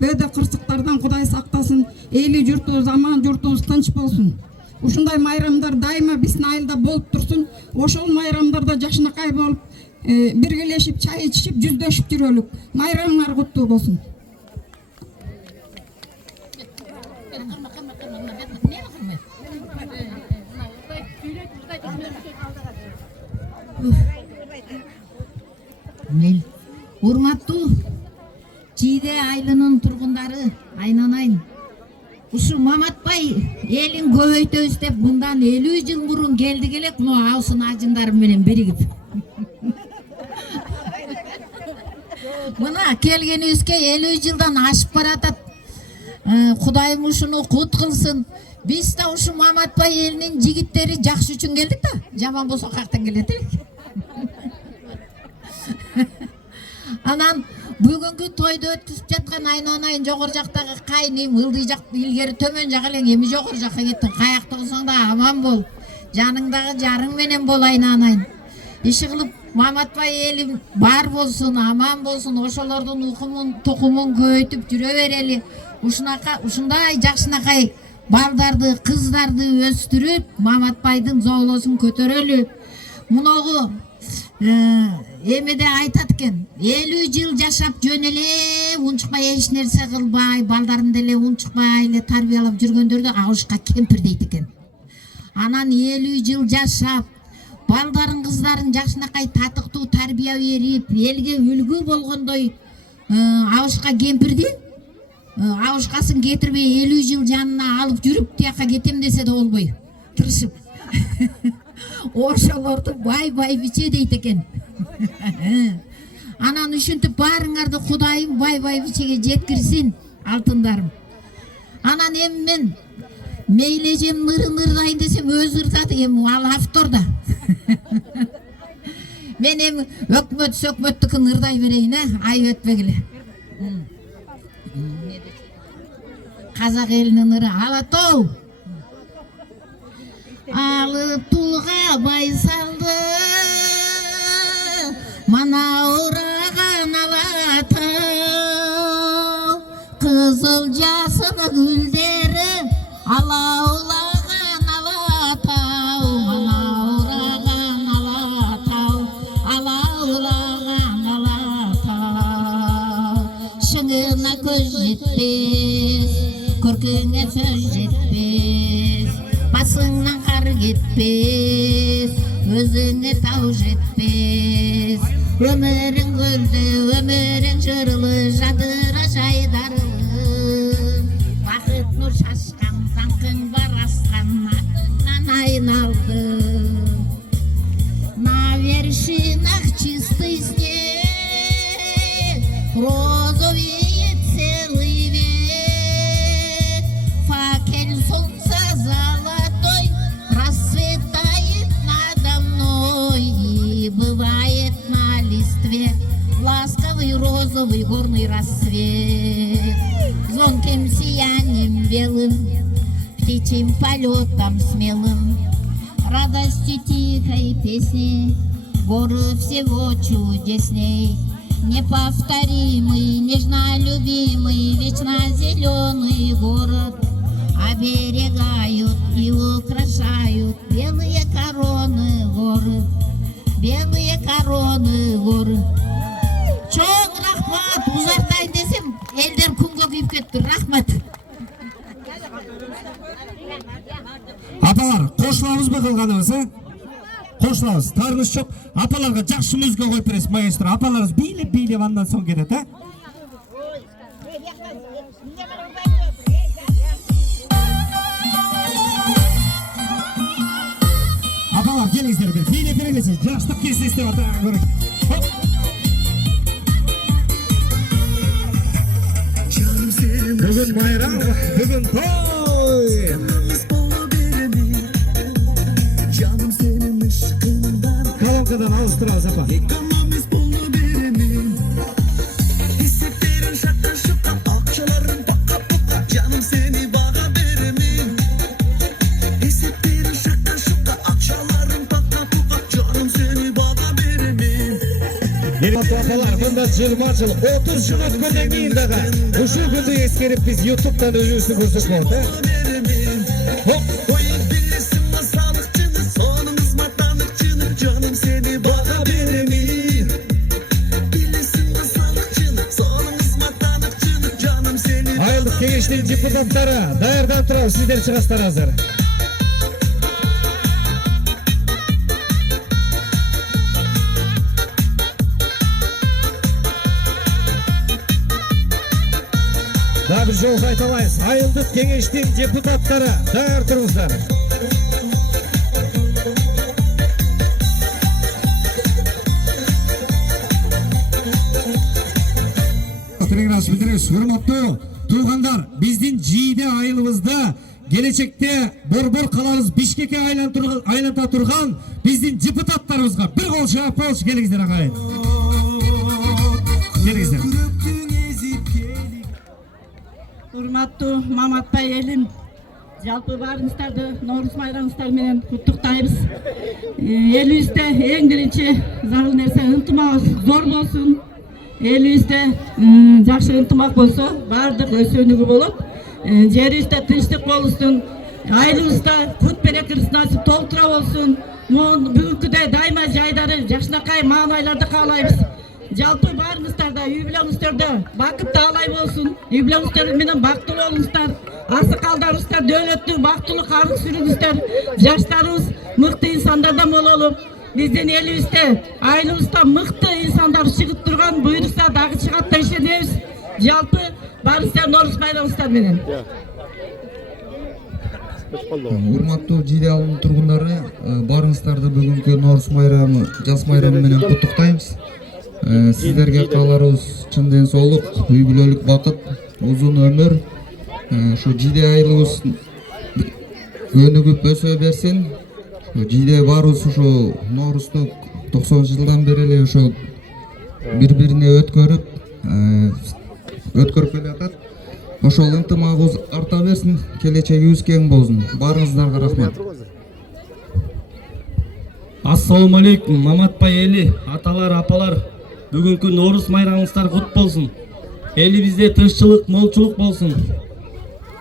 Бөөдө кырсыктардан Кудай сактасын. Эли журтубуз аман, журтубуз тынч болсун. Ушундай майрамдар дайыма биздин айылда болуп турсун. Ошол майрамдарда жакшынакай болуп, биргелешип, чай ичип, жүздөшүп жүрөлүк. Майрамыңар куттуу болсун. Урматтуу Жийде айылынын тургундары, айнанайын. Ушу Маматбай элин көбөйтөбүз деп мындан 50 жыл мурун келди элек, мына аусын ажындары менен биригип. Мына келгенибизге 50 жылдан ашып баратат. Кудайым ушуну кут кылсын. Биз да ушу Маматбай элинин жигиттери жакшы үчүн келдик да. Жаман болсо каяктан келет элек. Анан бүгүнкү тойду өткүзүп жаткан айнанайын жогору жактагы кайным, ылдый жак илгери төмөн жак элең, эми жогору жакка кеттиң. Каякта болсоң да аман бол. Жаныңдагы жарың менен бол айнанайын. Иши кылып Маматбай элим бар болсун, аман болсун, ошолордун укумун, тукумун көбөйтүп жүрө берели. Ушундай жакшынакай балдарды, кыздарды өстүрүп, Маматбайдын зоолосун көтөрөлү. Муногу эмеде айтат экен, 50 жыл жашап жөн эле, унчукпай эч нерсе кылбай, балдарын деле унчукпай эле тарбиялап жүргөндөрдү абышка кемпир дейт экен. Анан 50 жыл жашап, балдарын, кыздарын жакшынакай татыктуу тарбия берип, элге үлгү болгондой абышка кемпирди абышкасын кетирбей 50 жыл жанына алып жүрүп, тияка кетем десе да болбой, тырышып. Ошолорду бай биче дейт экен. Анан ушинтип баарыңарды Кудайым бай бичеге жеткирсин, алтындарым. Анан эми мен мейлежем ырдайын десем өзү ырдады, эми ал авторда. Мен эми өкмөт сөкмөттүкүн ырдай берейин, ай өтпөгүлө. Казак элинин ыры Алатау. Алып тулга байсалды, мана ураган Алатау, кызыл жасыны гүлдери алаулаган Алатау, мана ураган Алатау, алаулаган Алатау. Шыңына көз жетпес, көркіңе сөз жетпес, басыңнан қар кетпес, өзіңе тау жетпес. Өмірің гүлді, өмірің жырлы, жадыра жайдарлы, бақыт нұр шашқан, даңқың бар асқан, атыңнан айналды. На вершинах чистый снег, розовеет целый век, факел солнца золотой расцветает надо мной, и бывает на листве ласковый розовый горный рассвет. Звонким сиянием белым, птичьим полетом смелым, радостью тихой песни, горы всего чудесней. Неповторимый, нежно любимый, вечно зеленый город оберегают и украшают белые короны горы, белые короны горы. Чоң рахмат, узартайын десем, элдер күнгө күйүп кетти. Рахмат. Апалар, кошулабызбы кылганыбыз, Кошулабыз. Тарыныш жок. Апаларга жакшы музыка коюп бересиз, маэстро. Апаларыбыз бийлеп андан соң кетет, Апалар, келиңиздер бир бийлеп берелесиз. Жаштык кезде иштеп атат. Бүгүн майрам, бүгүн той. Колонкадан алыстырабыз, апа. Анда 20 жыл, 30 жыл өткөндөн кийин дагы ушул күндү эскерип биз YouTube'дан өзүбүздү көрсөк болот, Айылдык кеңештин депутаттары даярданып турабыз, сиздер чыгасыздар азыр. Да bir жол кайталайбыз. Айылдык кеңештин депутаттары даяр туруңуздар. Урматтуу туугандар, биздин жийде айылыбызда келечекте борбор калабыз Бишкекке айланта турган биздин депутаттарыбызга бир кол чаап коелучу. Келиңиздер агайын. Келиңиздер. Урматтуу Маматбай элим, жалпы баарыңыздарды Ноорус майрамыңыздар менен куттуктайбыз. Элибизде эң биринчи зарыл нерсе ынтымагыбыз зор болсун. Элибизде жакшы ынтымак болсо, баардык өсөнүгү болот. Жерибизде тынчтык болсун. Айылыбызда кут берекет насып толтура болсун. Бүгүнкүдөй дайыма жайдары жакшынакай маанайларды каалайбыз. Жалпы баарыңыздарда үй бүлөңүздөрдө бакыт таалай болсун. Үй бүлөңүздөр менен бактылуу болуңуздар. Асыкалдарыңыздар дөөлөттүү бактылуу карыз сүрүңүздөр. Жаштарыбыз мыкты инсандардан бололу. Биздин элибизде, айылыбызда мыкты инсандар чыгып турган, буйрукса дагы чыгат деп ишенебиз. Жалпы баарыңыздар Ноорус майрамыңыздар менен. Урматтуу жийде айылынын тургундары, баарыңыздарды бүгүнкү Ноорус майрамы, жаз майрамы менен куттуктайбыз. Сиздерге кааларыбыз чын ден соолук, үй бүлөлүк бакыт, узун өмүр. Ушу жийде айылыбыз өнүгүп өсө берсин. Жийде баарыбыз ушу Ноорусту 90 жылдан бери эле ошо бири-бирине өткөрүп келатат. Ошол ынтымагыбыз арта берсин, келечегибиз кең болсун. Баарыңыздарга рахмат. Ассалому алейкум, Маматбай эли, аталар, апалар. Бүгүнкү Ноорус майрамыңыздар кут болсун. Элибизде тынччылык, молчулук болсун.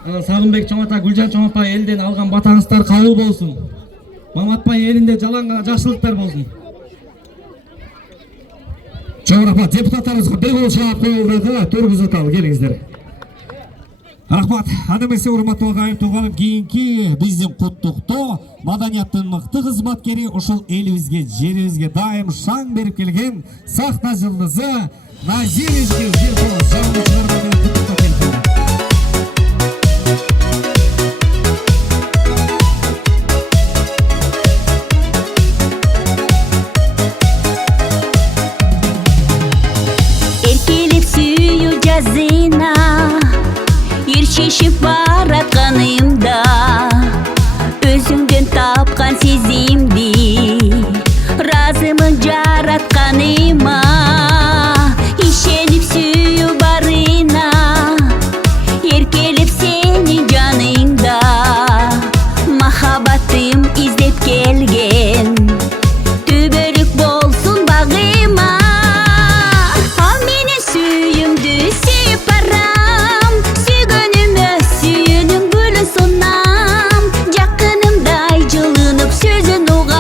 Сагынбек чоң ата, Гүлжан чоң апа элден алган батаңыздар кабыл болсун. Маматбай элинде жалаң гана жакшылыктар болсун. Чоң апа, депутаттарыбызга бир кол чаап коюлду, тургузуп ал, келиңиздер. Рахмат. Аны эмесе урматтуу агайым, тууганым, кийинки биздин куттуктоо маданияттын мыкты кызматкери, ушул элибизге, жерибизге дайым шаң берип келген сахна жылдызы Назировичке Жирков жагыштырмага менен куттуктап келди. Erkelip suyu жазына Ершешіп баратқанымда Өзіңден тапқан сезімді Разымын жаратқаныма Ишеніп сүйу барына Еркеліп сені жаныңда Махаббатым іздеп келген Түбөлүк болсын бағыма Ал менен сүйімді сүйіп барам Сүйгөнүмө сүйүнүм гүлүн сонам Жакынымдай жылынып сөзүн угам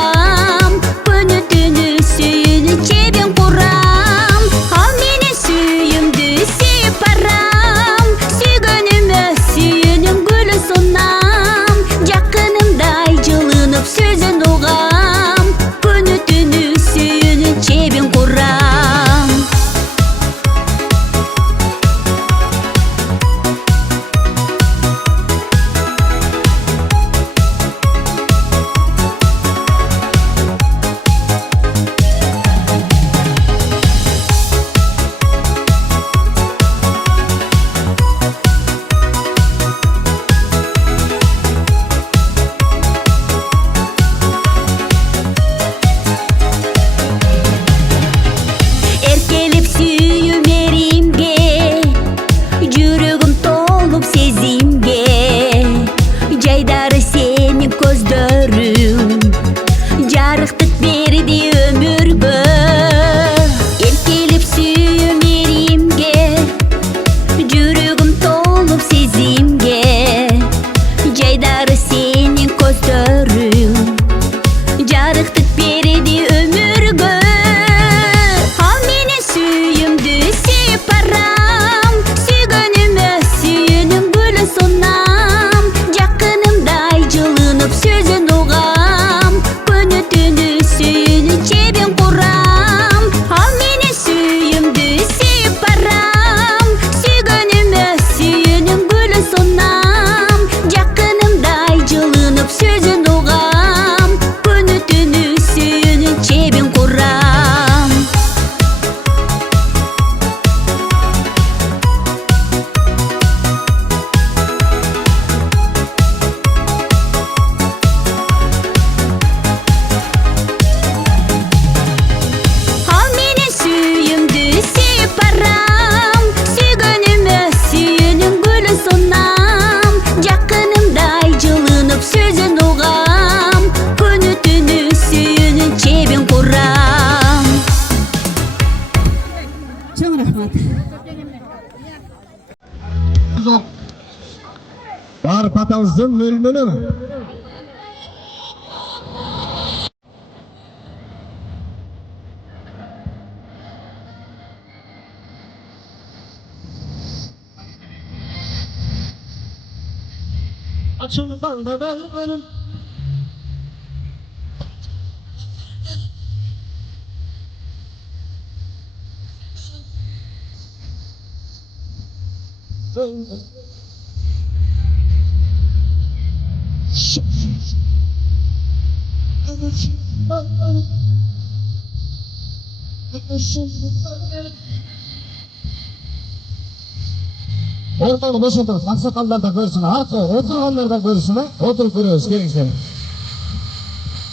Барып атабыздын мөлмөлү. Ortalığı boş oturuz. Aksakallar da görsün. Arka oturanlar da görsün. Oturup görüyoruz. Gelin sen.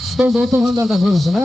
Stolda oturanlar da görsün.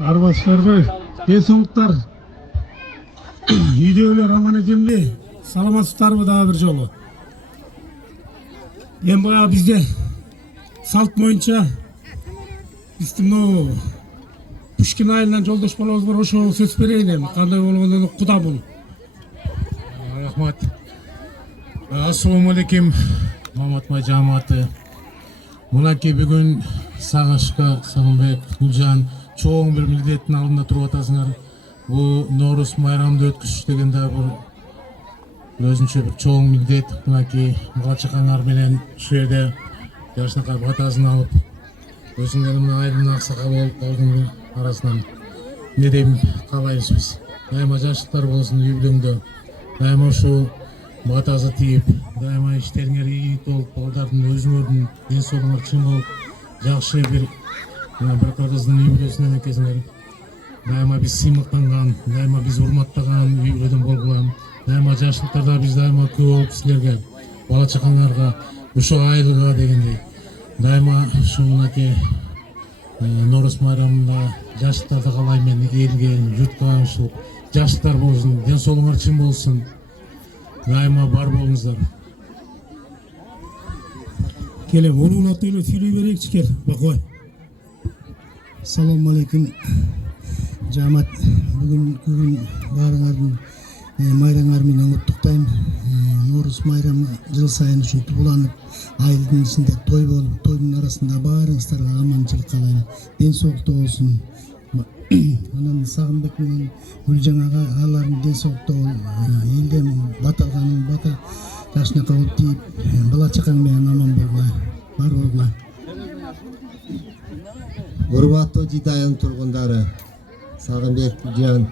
Арбаштарбай, денсаулықтар, үйдегілер аман екен бе? Саламатсыздарбы дагы бир жолу? Эми баягы бизде салт боюнча биздин Пушкин айылынан жолдош балабыз бар, ошого сөз берейин эми. Кандай болгондо Куда бул. Рахмат. Ассаламу алейкум, Маматбай жамааты. Мынакей бүгүн Сагышка, Сагынбек, Гүлжан чоң бир милдеттин алдында туруп атасыңар. Бул Норус майрамды өткүзүш деген да бир өзүнчө бир чоң милдет. Мынакей бала-чакаңар менен ушул жерде жашынакай батасын алып, өзүңөр мына айылдын аксакалы болуп калдың арасынан эмне дейм каалайбыз биз. Дайыма жаштыктар болсун үй-бүлөңдө. Дайыма ушул батасы тийип, дайыма иштериңер ийгиликтүү болуп, балдардын өзүңөрдүн ден соолугуңар чың болуп, жакшы бир кыргыздын үй-бүлөсүнөн экенсиңер. Дайыма биз сыймыктанган, дайыма биз урматтаган үй-бүлөдөн болгула. Дайыма жаштыктарда биз дайыма күбө болуп силерге, бала-чакаңарга, ушул айылга дегендей. Дайыма ушул мынакей Норус майрамында жаштыктарды каалайм мен, элге, журтка ушул жаштыктар болсун, ден соолугуңар чың болсун. Дайыма бар болуңуздар. Келем, onun atıyla söyley verek çıkar. Bak vay. Assalamu alaikum. Jamat, bugün barыңардын майраңар менен куттуктайм. Норус майрамы жыл сайын ушинтип уланып, айылдын ичинде той болуп, тойдун арасында баарыңыздарга аманчылык каалайм. Ден соолуктуу болсун. Анан Сагынбек менен Гүлжан агалардын ден соолуктуу элден баталганын бата жашынакай болуп тийип, бала-чакаң менен аман болгула. барлығына. Урматтуу Жиде айылынын тургундары, Сагынбек Гүлжан,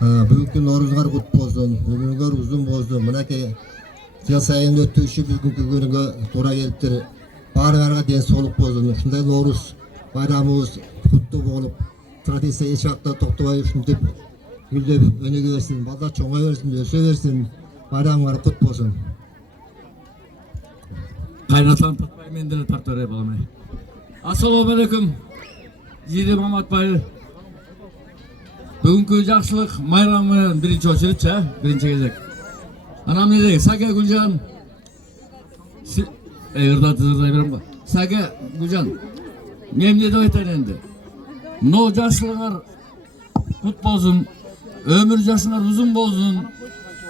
бүгүнкү Ноорузуңар кут болсун, өмүрүңөр узун болсун. Мынакей жыл сайын өтүүчү бүгүнкү күнүгө туура келиптир. Баарыңарга ден соолук болсун. Ушундай Ноорус байрамыбыз куттуу болуп, традиция эч убакта токтобой ушинтип гүлдөп өнүгө берсин, балдар чоңое берсин, өсө берсин. Байрамыңар кут болсун. Кайнатам татпай мен деле тартып бере баламай. Ассаламу алейкум. Жиде Маматбай. Бүгүнкү жакшылык майрамы менен биринчи очередь, биринчи кезек. Анан эмне Саке Гүлжан. Ырдай берем го. Саке Гүлжан. Мен эмне деп айтайын энди? Мына жакшылыгыңар кут болсун. Өмүр жашыңар узун болсун.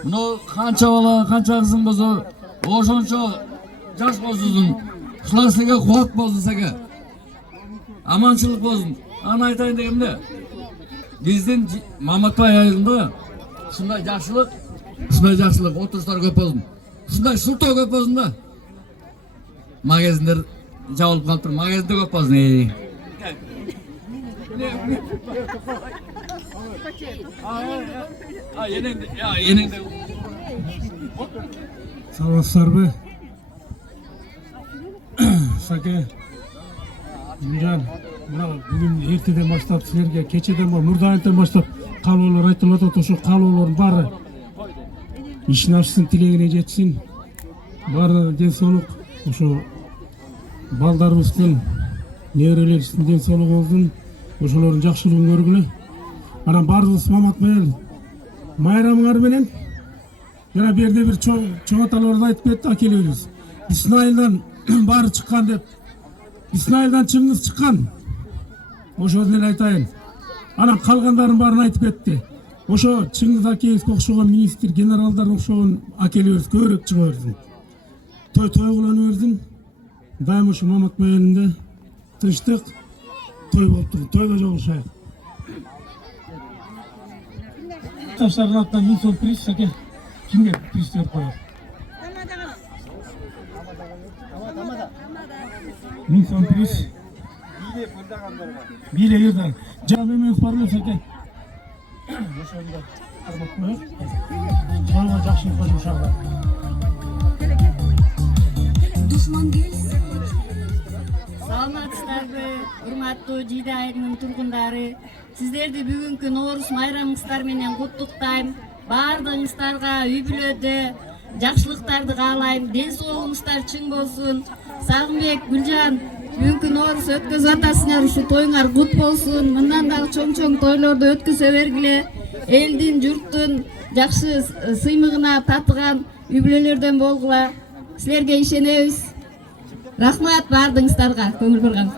Мына канча бала, канча кызың болсо, ошончо жаш болсун. Ушулар силерге кубак болсун Саке. Аманчылык болсун. Аны айтайын дегенде, биздин Маматбай айылында ушундай жакшылык, отуруштар көп болсун. Ушундай шуртоо көп болсун да. Магазиндер жабылып калыптыр, магазинде көп болсун. Саламатсыздарбы? Саке Гүлжан, бүгүн эртеден баштап силерге, кечеден мурдагантен баштап каалоолор айтылып атат. Ошо каалоолордун баары ишин ачсын, тилегине жетсин. Баары ден соолук, ошо балдарыбыздын, неберелерибиздин ден соолугу болсун, ошолордун жакшылыгын көргүлө. Анан баарыбыз Маматбай майрамыңар менен жана бир жерде бир чоң аталарыбыз айтып кетти, акелерибиз. Исмайылдан баары чыккан деп. Исмайылдан чыңгыз чыккан. Ошону эле айтайын. Анан калгандарын баарын айтып кетти. Ошо Чыңгыз акебизге окшогон министр, генералдар окшогон акелерибиз көбүрөөк чыга берсин. Той кылына берсин. Дайым ошо Маматбай элинде тынчтык, той болуп туруп, тойго жолугушайык. Таштардын атынан 1000 сом приз, Саке. Кимге приз берип коет? 1000 сом приз. Бийле ердан. Жабы эмес бар эле Саке. Ошондо кармап коет. Тойго жакшылыкка жумшагыла. Душман келсин. Саламатсыздарбы, урматтуу Жиде айылынын тургундары. Сиздерди бүгүнкү Ноорус майрамыңыздар менен куттуктайм. Баардыгыңыздарга үй бүлөдө жакшылыктарды каалайм. Ден соолугуңуздар чың болсун. Сагынбек, Гүлжан, бүгүнкү Ноорус өткөзүп атасыңар, ушу тоюңар кут болсун. Мындан дагы чоң тойлорду өткөзө бергиле. Элдин, журттун жакшы сыймыгына татыган үй бүлөлөрдөн болгула. Силерге ишенебиз. Рахмат баардыгыңыздарга, көңүл бурган.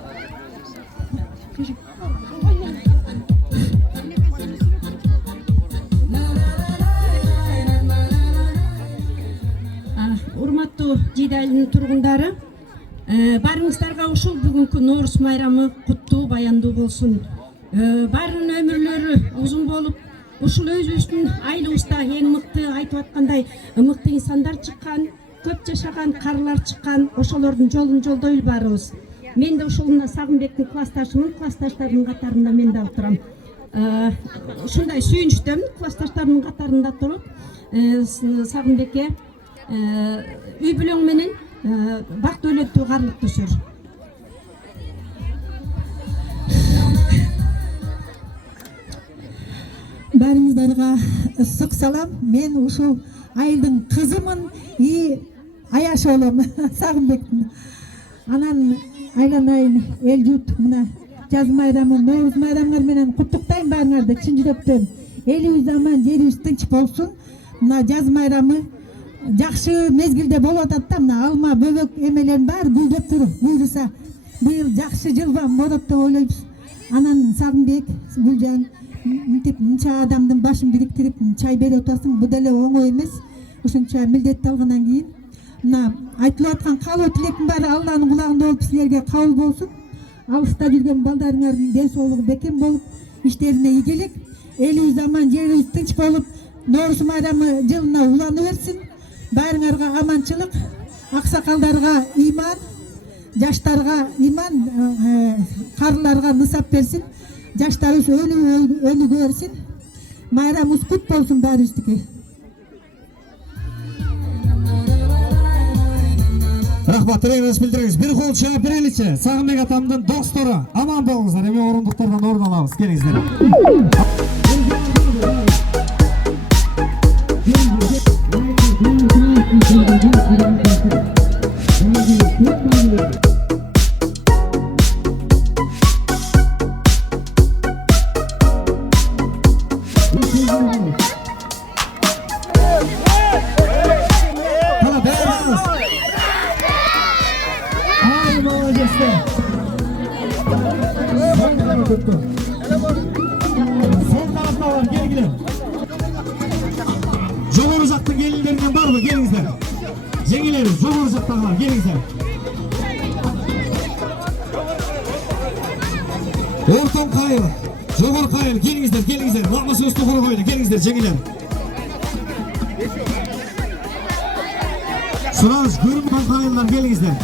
Урматтуу Жиде айылынын тургундары, баарыңыздарга ушул бүгүнкү Ноорус майрамы куттуу, баяндуу болсун. Баарынын өмүрлөрү узун болуп, ушул өзүбүздүн айылыбызда эң мыкты, айтып аткандай, мыкты инсандар чыккан, көп жашаган карылар чыккан, ошолордун жолун жолдой баарыбыз. Мен да ушул Сагынбектин классташымын, классташтардын катарында мен да турам. Ушундай сүйүнүчтөмүн, классташтардын катарында туруп, Сагынбекке үй бүлөң менен бактуу өлөттүү карлык түшүр. Баарыңыздарга ысык салам. Мен ушул айылдын кызымын, Аяш болом, Сагынбектин. Анан айланайын эл журт мына жаз майрамы, Ноорус майрамыңар менен куттуктайм баарыңарды чын жүрөктөн. Элибиз аман, жерибиз тынч болсун. Мына жаз майрамы жакшы мезгилде болуп атат да, мына алма, бөбөк эмелерин баары гүлдөп туруп, буйруса быйыл жакшы жылбам болот деп ойлойбуз. Анан Сагынбек, Гүлжан, мынтип мынча адамдын башын бириктирип чай берип атасың, бу деле оңой эмес. Ушунча милдетти алгандан кийин мына айтылып аткан каалоо тилектин баары Алланын кулагында болуп силерге кабыл болсун. Алыста жүргөн балдарыңардын ден соолугу бекем болуп, иштерине ийгилик, элибиз аман, жерибиз тынч болуп, Ноорус майрамы жылына улана берсин. Баарыңарга аманчылык, аксакалдарга ыйман, жаштарга иман, карыларга нысап берсин. Жаштарыбыз өнүгө берсин. Майрамыбыз кут болсун баарыбыздыкы. Рахмат, тилегиңизди билдириңиз. Бир кол чыгып береличи. Сагынбек атамдын достору. Аман болуңуздар. Эми орундуктардан орун алабыз. Келиңиздер. Жогору жактын келиндеринен барбы? Келиңиздер. Жеңелерибиз жогору жактагылар, келиңиздер. Ортон кайыл, жогору кайыл, келиңиздер, келиңиздер. Макмасыбыз токоро койду, келиңиздер, жеңелер. Сураж, көрүнгөн кайылдар, келиңиздер.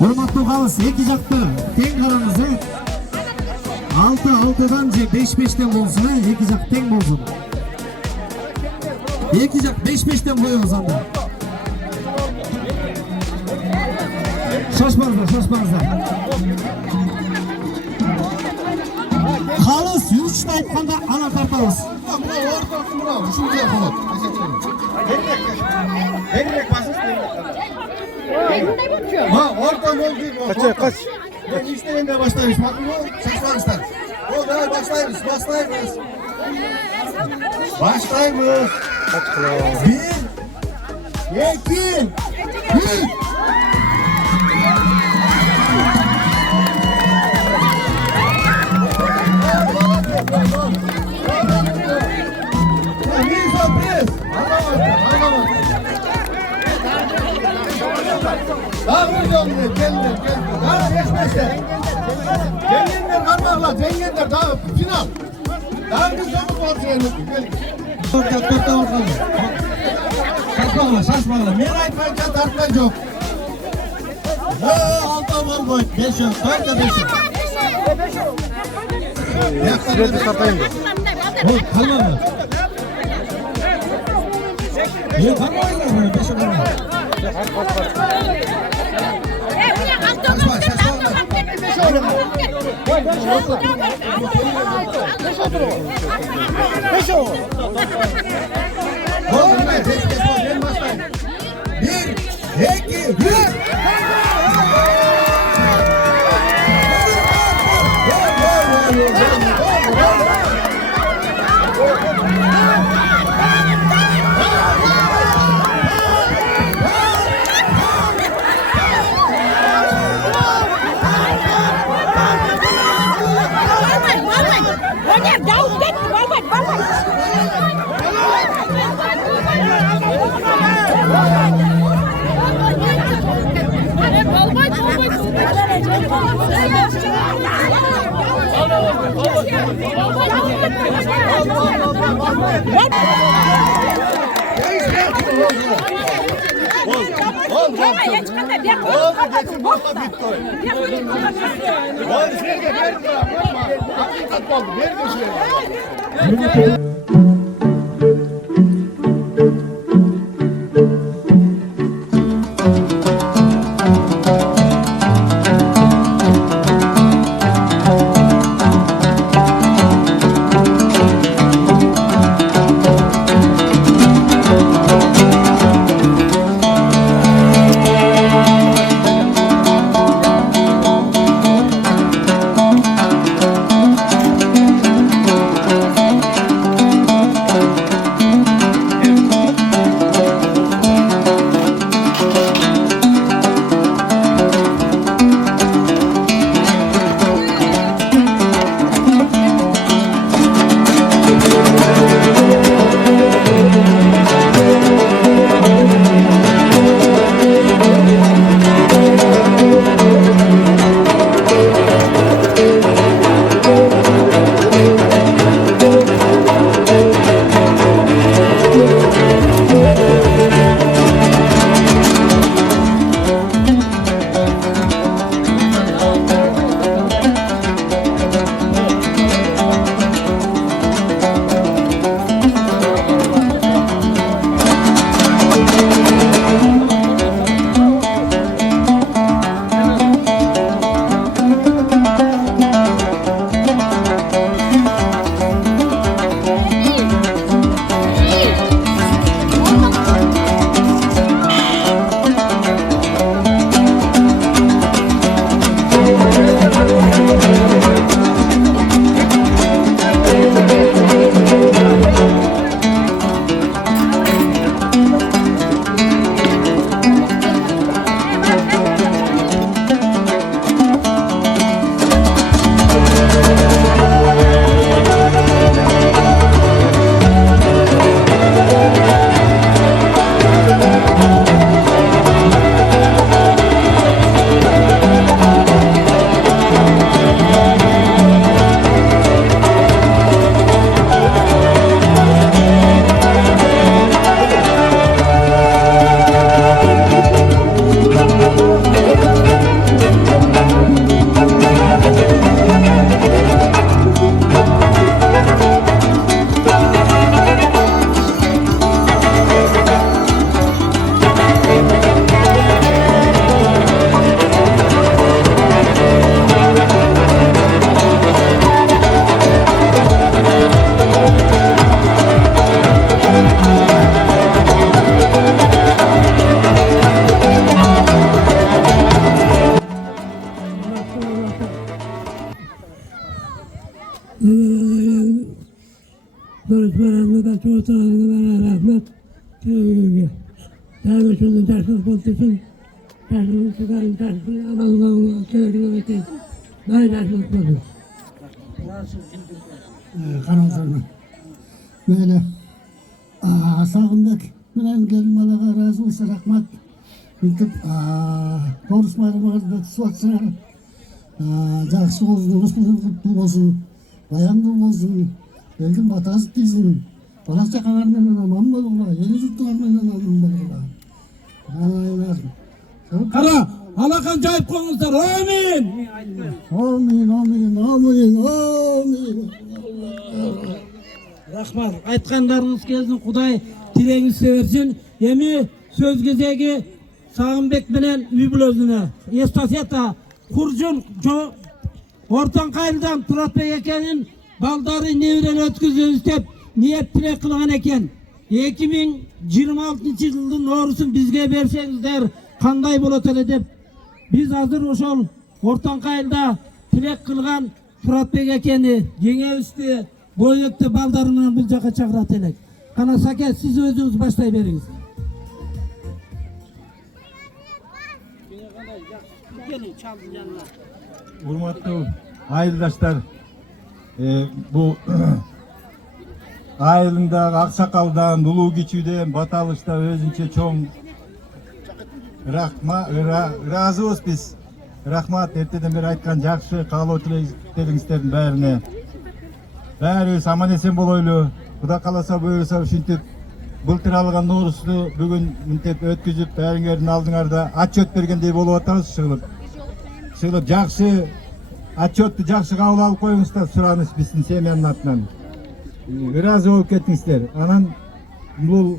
Урматтуу калыс, эки жакты тең караңыз, 6-6-дан же 5-5-тен болсун, эки жак тең болсун. Эки жак 5-5-тен коебуз анда. Шашпаңыздар, шашпаңыздар. Калыс 3-тө айтканда ана тартабыз. Ушунча болот. Берирек басыңыз. Орта болду. Кач. İşlerinde başlayız. Şaşlarızlar. O da başlayız. Başlayız. Başlayız. 1, 2, 3. Cengenler karnarlar, cengenler daha final. Daha bir çabuk olsun elbette. Dörtte bakalım. Şaşmalı. Men aytmayınca tartman yok. Altta bol boy. 5 yok. 4'te 5 yok. Sürede satayım mı? Kalma mı? Yok kalmayın mı? 5 yok. Sağlıklı dersler bolsun. Dersler çıkarın dersler Allah'ın sevdiği ne dersler bolsun. Karamsarman. Böyle Sağımбек bilen gelmalaga razı olsa rahmat. Mintip Novruz bayramıгыз өтүп атса, жакшы болсун, куттуу болсун, баяндуу болсун, элдин батасы тийсин, бала чакалар менен аман болгула, эл журттар менен аман болгула. Kara, alakan cayıp koyunuzlar. Amin. Amin, amin, amin, amin. Rahmat. Aytkanlarınız gelsin. Kuday dileğiniz seversin. Yemi söz gezegi Sağımbek bilen Übülözüne. Estafeta Kurcun Ortan Kayıl'dan Turat Bey ekenin baldarı nevren ötküzü istep niyet dilek kılgan eken. 2026 yılın doğrusun bizge berseniz kanday bolat edip biz hazır oşol Ortan Kayıl'da tilek kılgan Turat Bey ekeni yenge üstü boyuktu baldarından bu jaka çağırat elek. Kana sake siz özünüz başlay beriniz. Урматтуу айылдаштар, бул айылындагы аксакалдан, улуу кичүүдөн баталышта өзүнчө чоң ыраазыбыз биз. Рахмат, эртеден бери айткан жакшы каалоо тилектериңиздердин баарына. Баарыбыз аман эсен болойлу. Кудай кааласа буюрса ушинтип былтыр алган Ноорузду бүгүн мынтип өткүзүп баарыңардын алдыңарда отчет бергендей болуп атабыз чыгылып жакшы отчетту жакшы кабыл алып коюңуздар, сураныч биздин семьянын атынан. Ыраазы болуп кеттиңиздер. Анан бул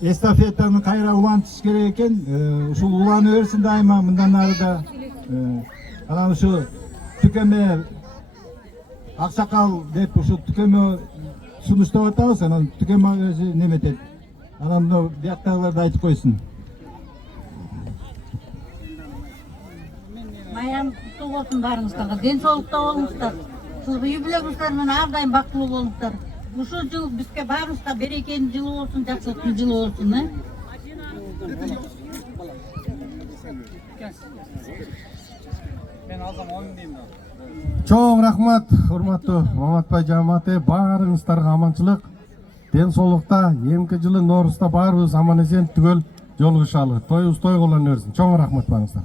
эстафетаны кайра улантыш керек экен. Ушул улана берсин дайыма мындан ары да. Анан ушу түкөмө аксакал деп ушу түкөмө сунуштап атабыз. Анан түкөмө өзү неметет. Анан мына бияктагыларды айтып койсун. Майрам құтты болсын барыңыздарга, денсаулықта болыңыздар. Сіз юбилейіңіздер мен әрдайым бақытты болыңыздар. Ушул жыл бизге барыңызга берекенин жылы болсын, жакшылыктын жылы болсын. Чоң рахмат, урматтуу Маматбай жамааты, баарыңыздарга аманчылык, денсаулыкта, эмки жылы Ноорузда баарыбыз аман эсен түгөл жолугушалы. Тоюбуз той кыла берсин. Чоң рахмат барыңыздар.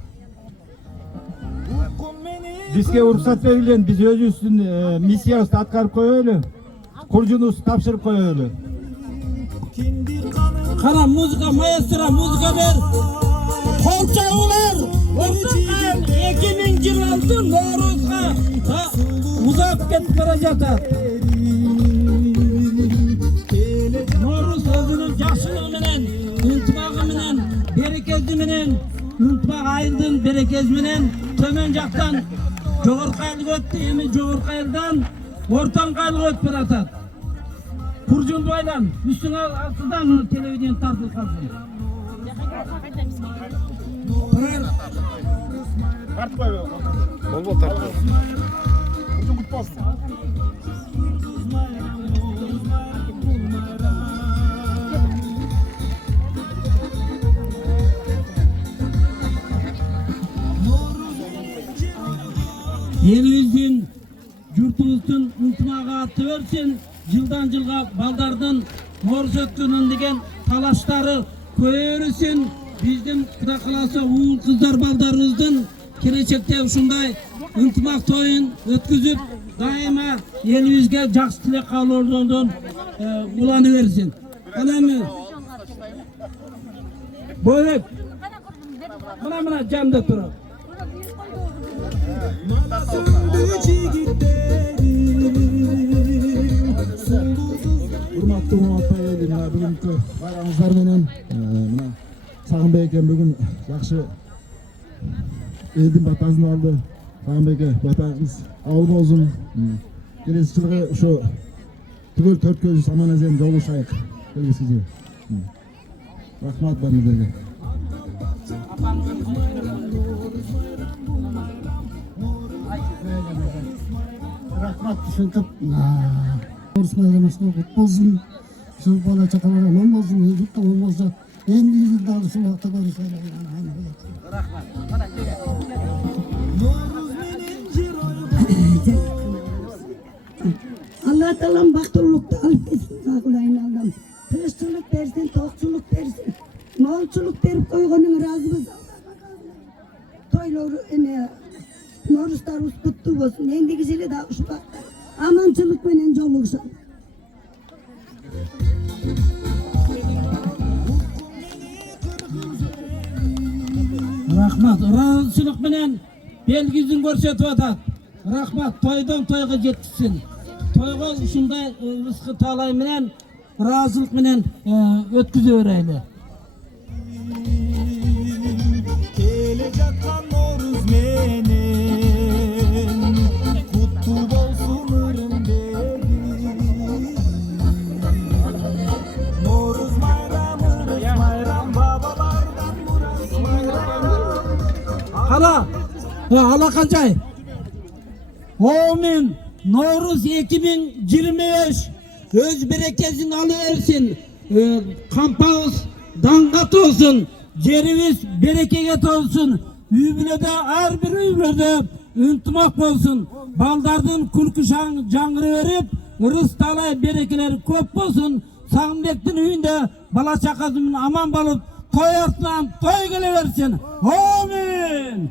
Бизге уруксат берилген, биз өзүбүздүн миссиябызды аткарып коелу. Куржунубузду тапшырып коелу. Kara muzika maestro muzika ver. Kolçalılar. Ortadan 2026 Nooruzga uzak ketip bara jatat. Nooruz özünün jakşılığı menen, ынтымагы менен, берекеси менен, ынтымак айылдын берекеси менен төмөн жактан жогорку айылга өттү, эми жогорку айылдан Ортан Кайылга өтүп баратат. Kurcun boylan, üstüne altından televizyon tartıl kalsın. Tart koy. Bol tart koy. Kurcun kutlu olsun. Elimizin, yurtumuzun ынтымагы аты өрсün. Жылдан жылга балдардын Ноорuz өткөнүн деген талаштары көрүсүн. Биздин Кудай кааласа уул кыздар балдарыбыздын келечекте ушундай ынтымак тоюн өткүзүп, дайыма элибизге жакшы тилек каалоодон уланы берсин. Ana эми Boyek мына жамда турат. Урматтуу Маматбай эли, бүгүнкү байрамыңыздар менен мына Сагынбек экен бүгүн жакшы элдин батасын алды. Сагынбекке батаңыз абыл болсун. Келесі жылга ошо түгөл 4 көз аман эсен жолугушайык. Келгиси жылы. Рахмат барыңыздарга. Рахмат ушинтип Ноорuz bayрамыңыз кутту болсун. Ушул бала чакалар аман болсун, журтта болмосо Endi dalışı vakti görüşelim. Allah Teala'm baktırılıkta alıp etsin sağlayın Allah'ım. Tırışçılık versin, tokçuluk versin. Malçılık verip koygunun razımız. Toylar, Noruslarımız kutlu olsun. Endikisiyle daha şu bakta. Amançılık menen jolugsun. Rahmat, razılık menen belgisini görsetip atat. Rahmat, toydan toyga jetkizsin. Toyga ушундай rızkı talay menen razılık menen ötküze vereyli. Kele жаткан Noruz менен куттуу болсун ырымбеги. Noruz bayram babalardan murat bayram. Hala, hala kancay? Omin, Noruz 2025 öz berekesini alıversin. Kampağız dangat olsun. Cerimiz berekeket olsun. Übülede her bir übülede üntumak olsun. Baldardın kulku cangırı verip ırız talay berekeleri köp olsun. Sağımdektin üyünde bala çakasının aman balıp toy artından toy geliversin. Amin.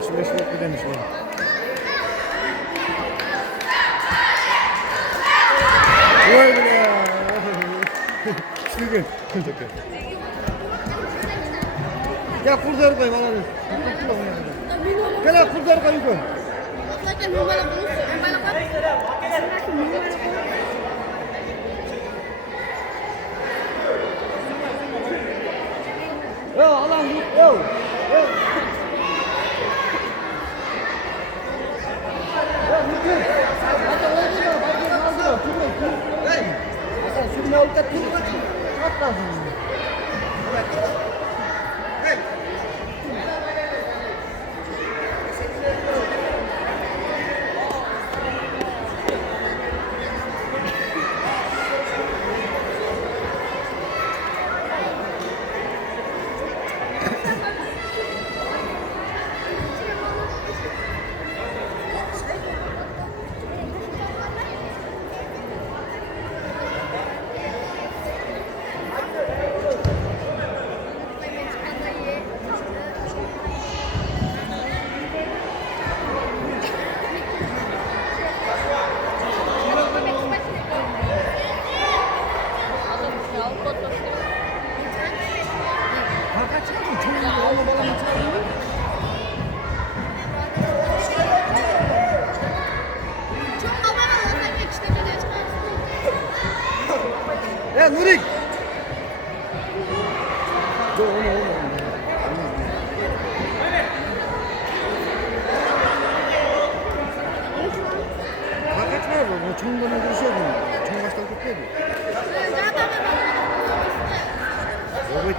Жақсы күреш болып кетеміз. Ой, бля. Түсінген. Gel kurdur koy bana. Gel kurdur koy yukarı. Yo alan yo. Nurik. Kaçmıyor bu. Çoğundan öldürüşüyor bunu. Çoğun baştan tutmuyor bu. Evet.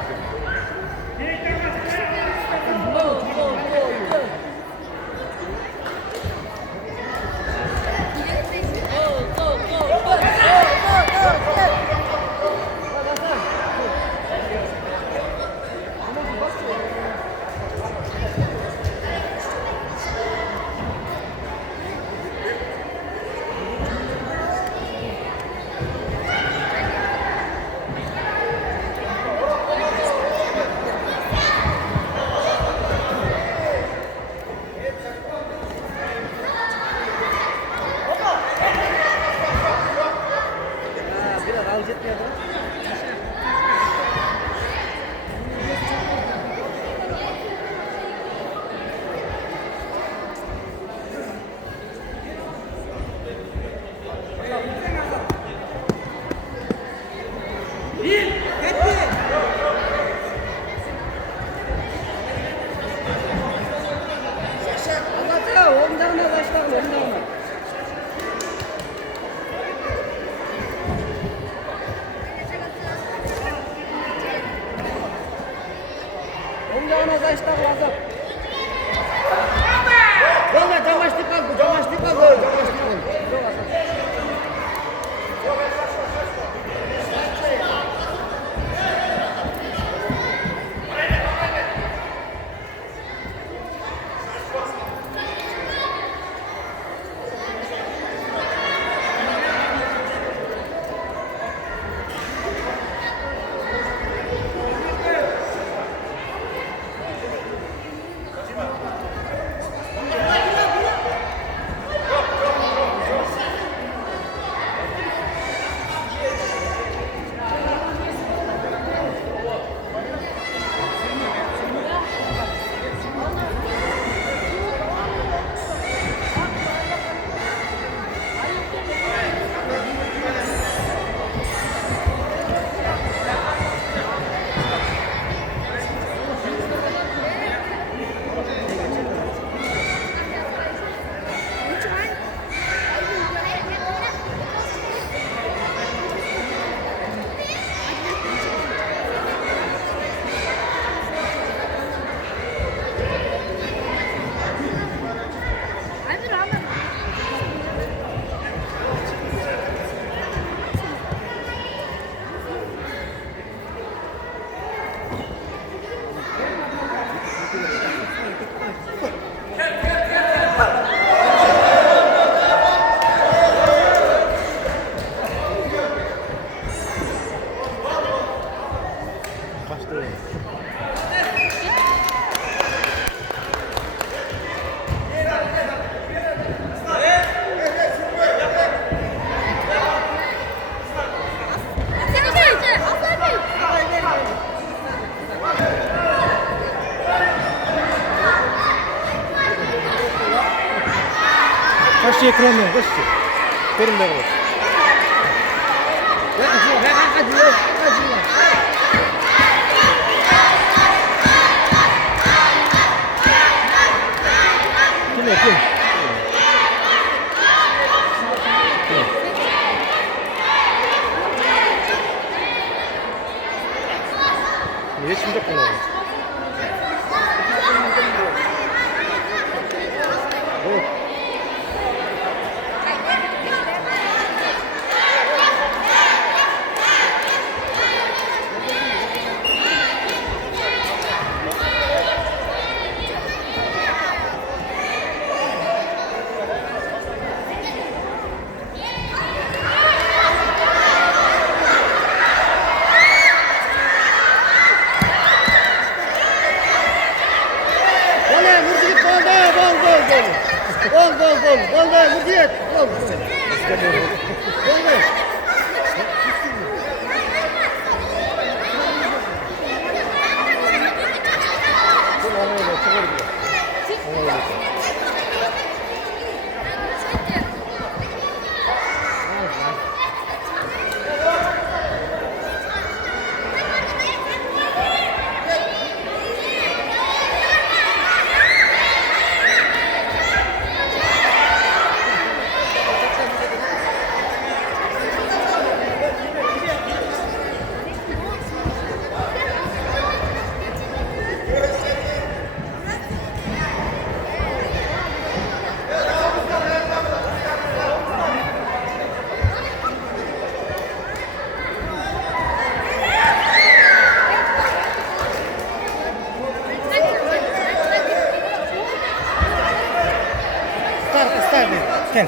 ekrandan koştu. Görünmeye bak. Kim? Niye şimdi kullanıyorsun? Gel.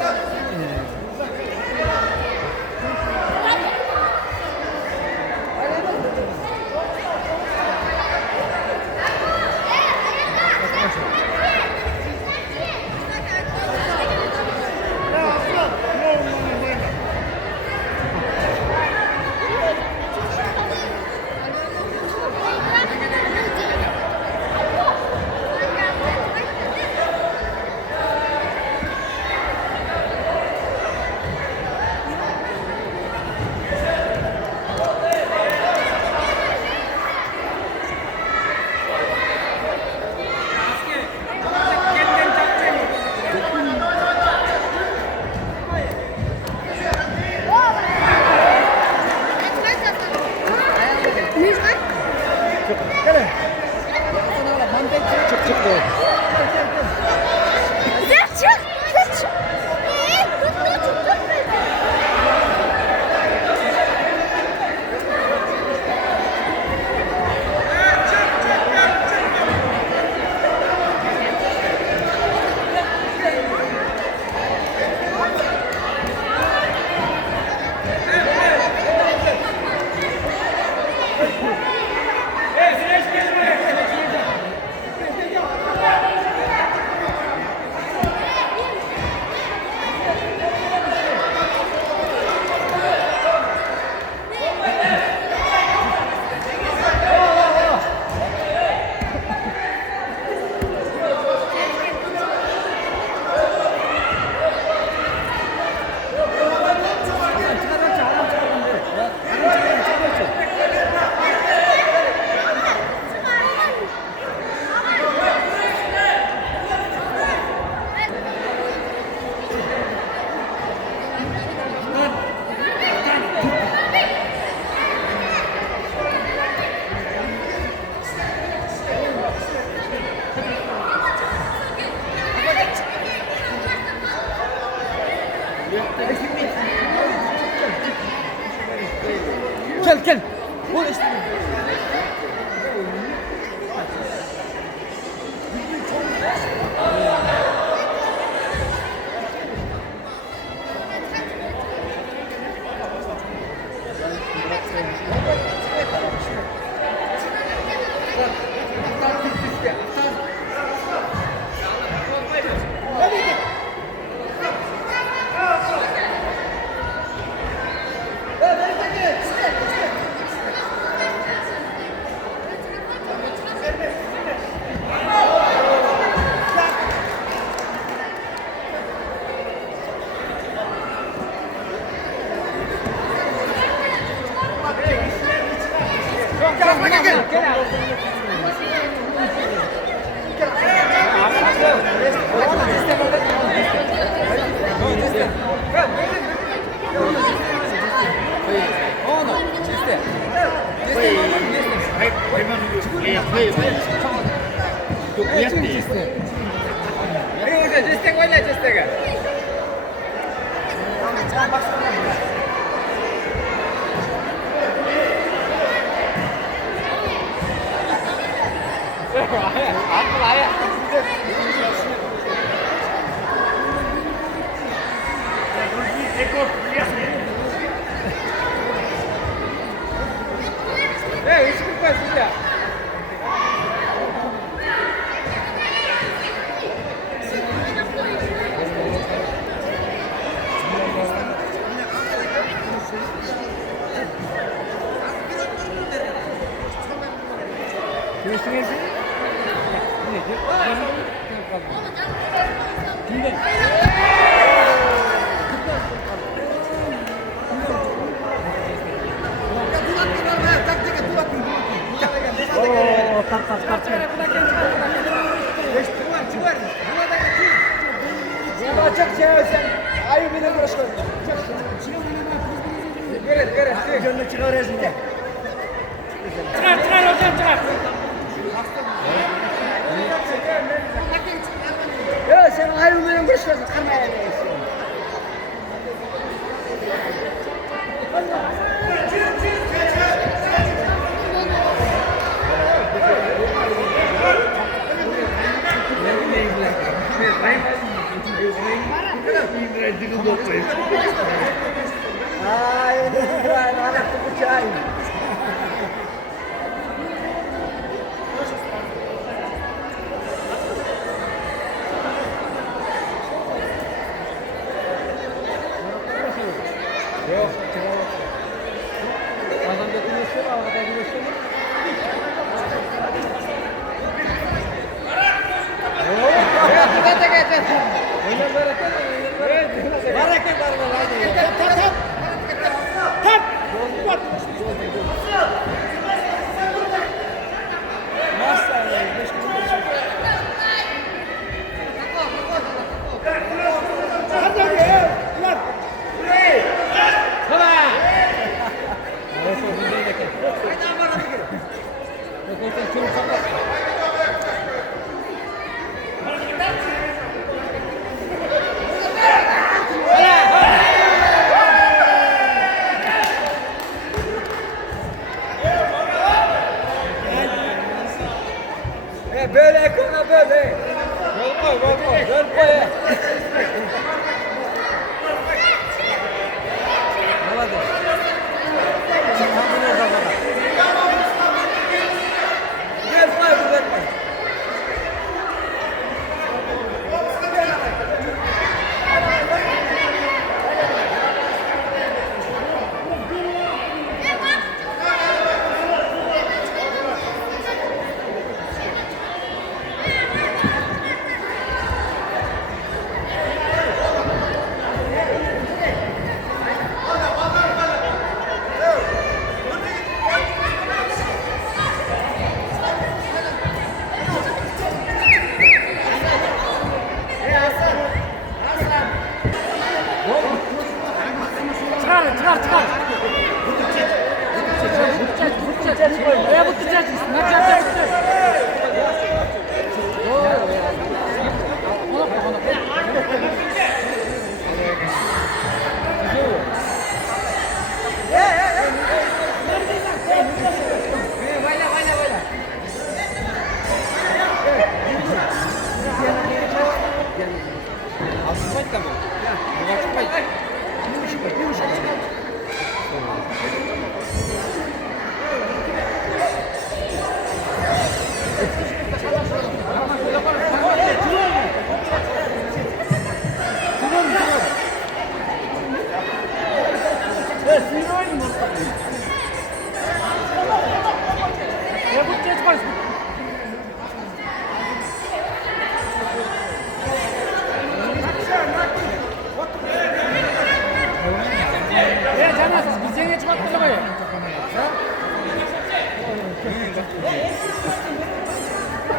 Bu işte.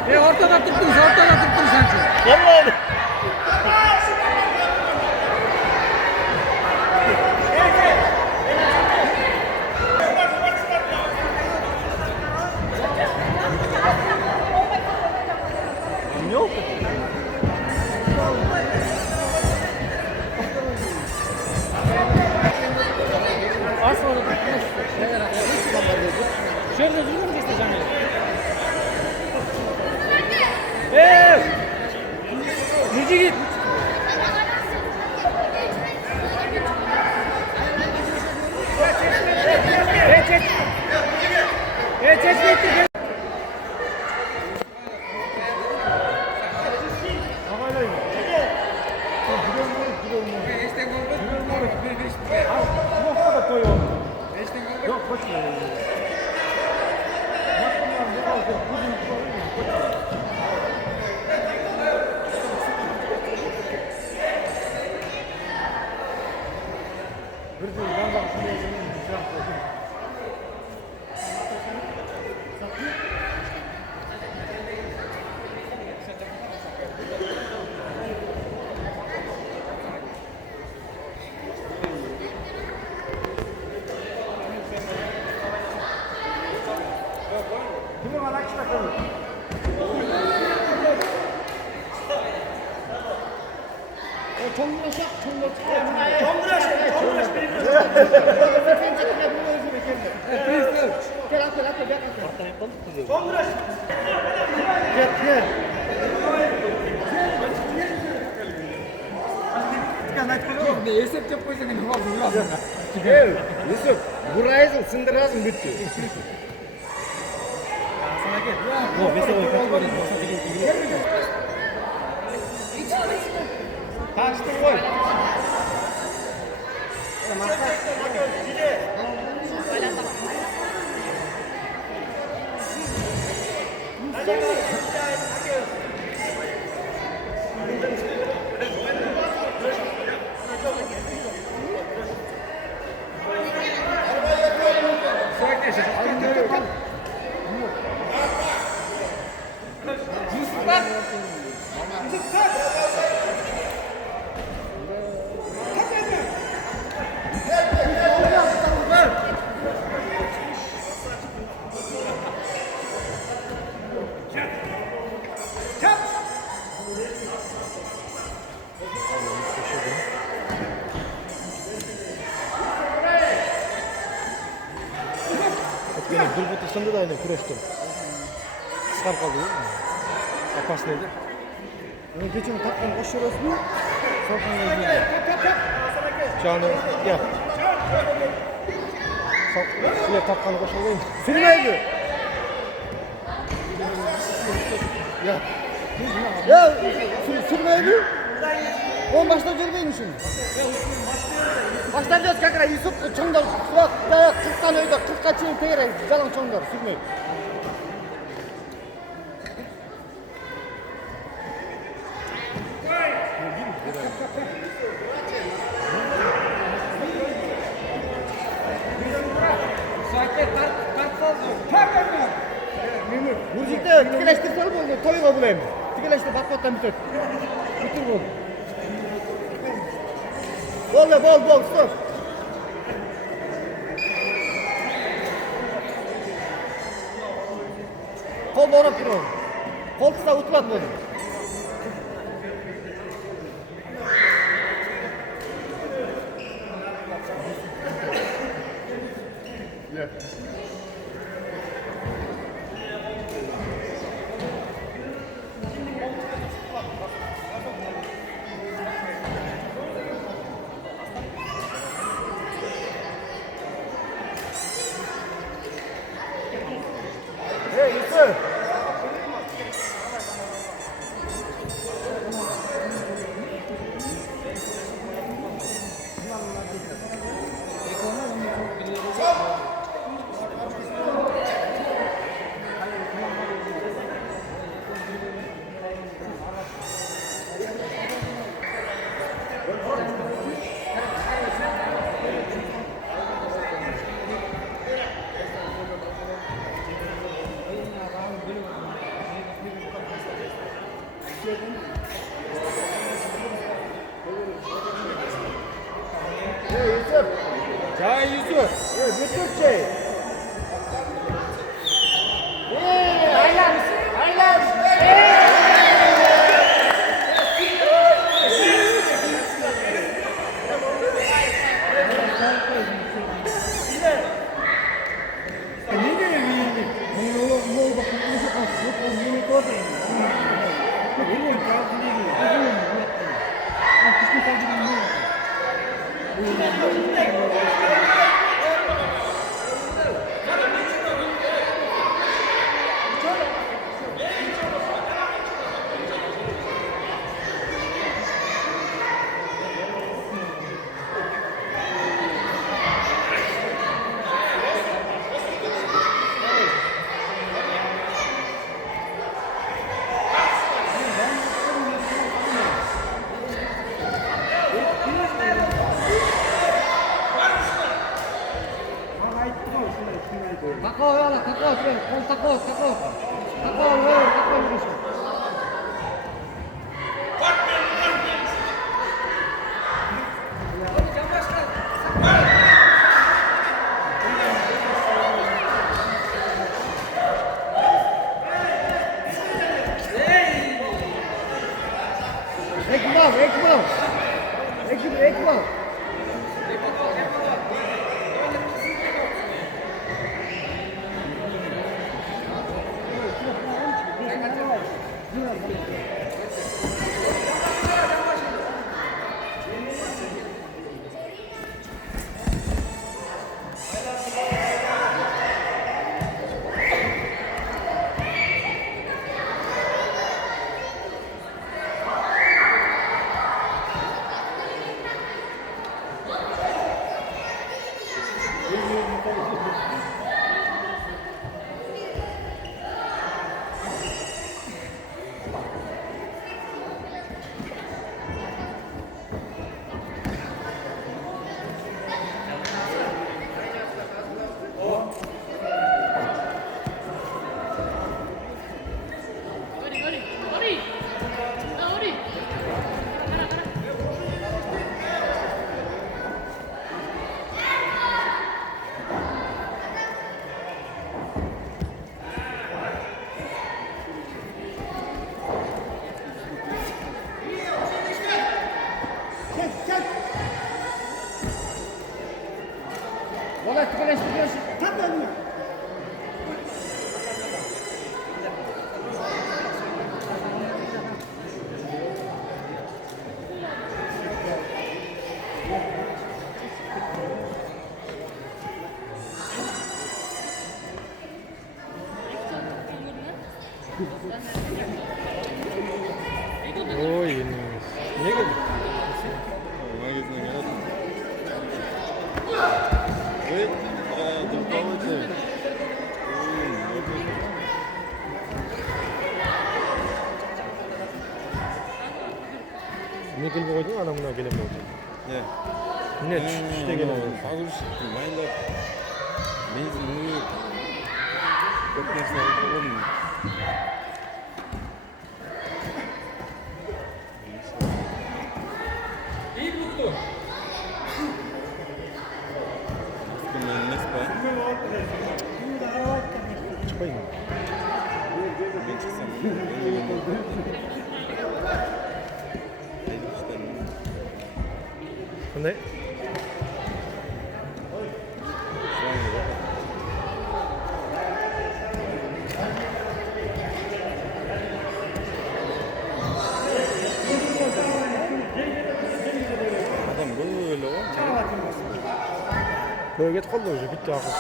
Ortada tuttunuz sanki. Şöyle düzgün mü işte canım? Nici git. Geç. Esep çok koysa ne yapalım? Yusuf, burayı sındırasın bitti. Kaçtı koy. Durbutu sındı da aynı kuruştum. Çıkar kaldı. Kapas neydi? Onu geçen takım koşuyoruz mu? Sakın gözünü. Canı yap. Şöyle takkanı koşuyor. Sürmeydi. Ya sürmeydi. On başta görmeymişsin. Başlayacağız kakra Yusuf çoğunlar surat dayak 40 tane öyle 40'a çeyin teyre jalan çoğunlar sürmeyin. Müzikte tükeleştirsel oldu, toyuna bulayım. Tükeleştir, batmattan bitir. Bitir bu. Bol, stop. Kol borap durun. Kol kısa utlat bunu. Hey Yusuf. Bütürçe. Aylan. Takao ya, takao, takao. Takao yürüsün. Ekmal. Olha, tu queres tá dando. Ой, не geldi? Ne gelip koydun anamına gelip oldu. Ne? Ne düşüşte gelip oldu. Ağır çıktı. Mayınlar. Benzin, çok nesne olmuyor. Çıkayım mı? Ben çıksam. Ne? Adam böyle o. Böyle git kaldı hoca bitti artık.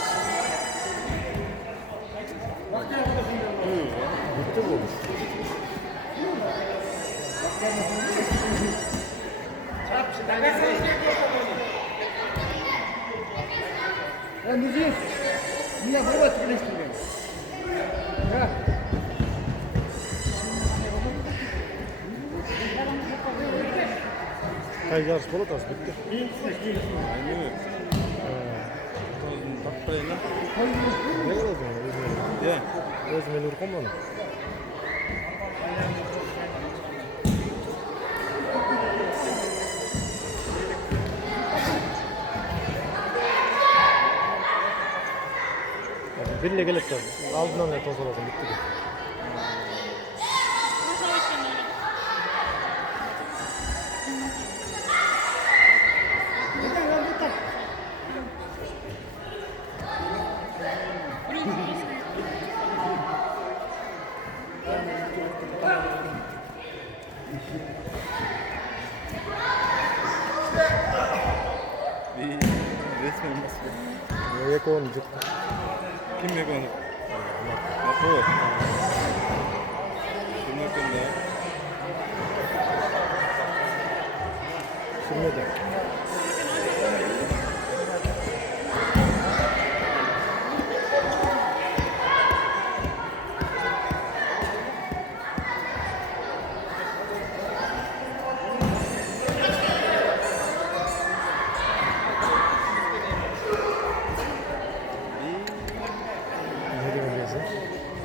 Bitti bu. Müzik. Niye bu etkileştiriyor? Ya. Hayır yarış bolu tas bitti. Ne kadar zaman özmeli? Ya. Özmeli urkum bana. Бир эле келет да. Алдынан эле тозаласың бүтү. Resmen nasıl? Экөөнү жок. Kim ekonu? Mako. Kim ekonu? Sürmedi.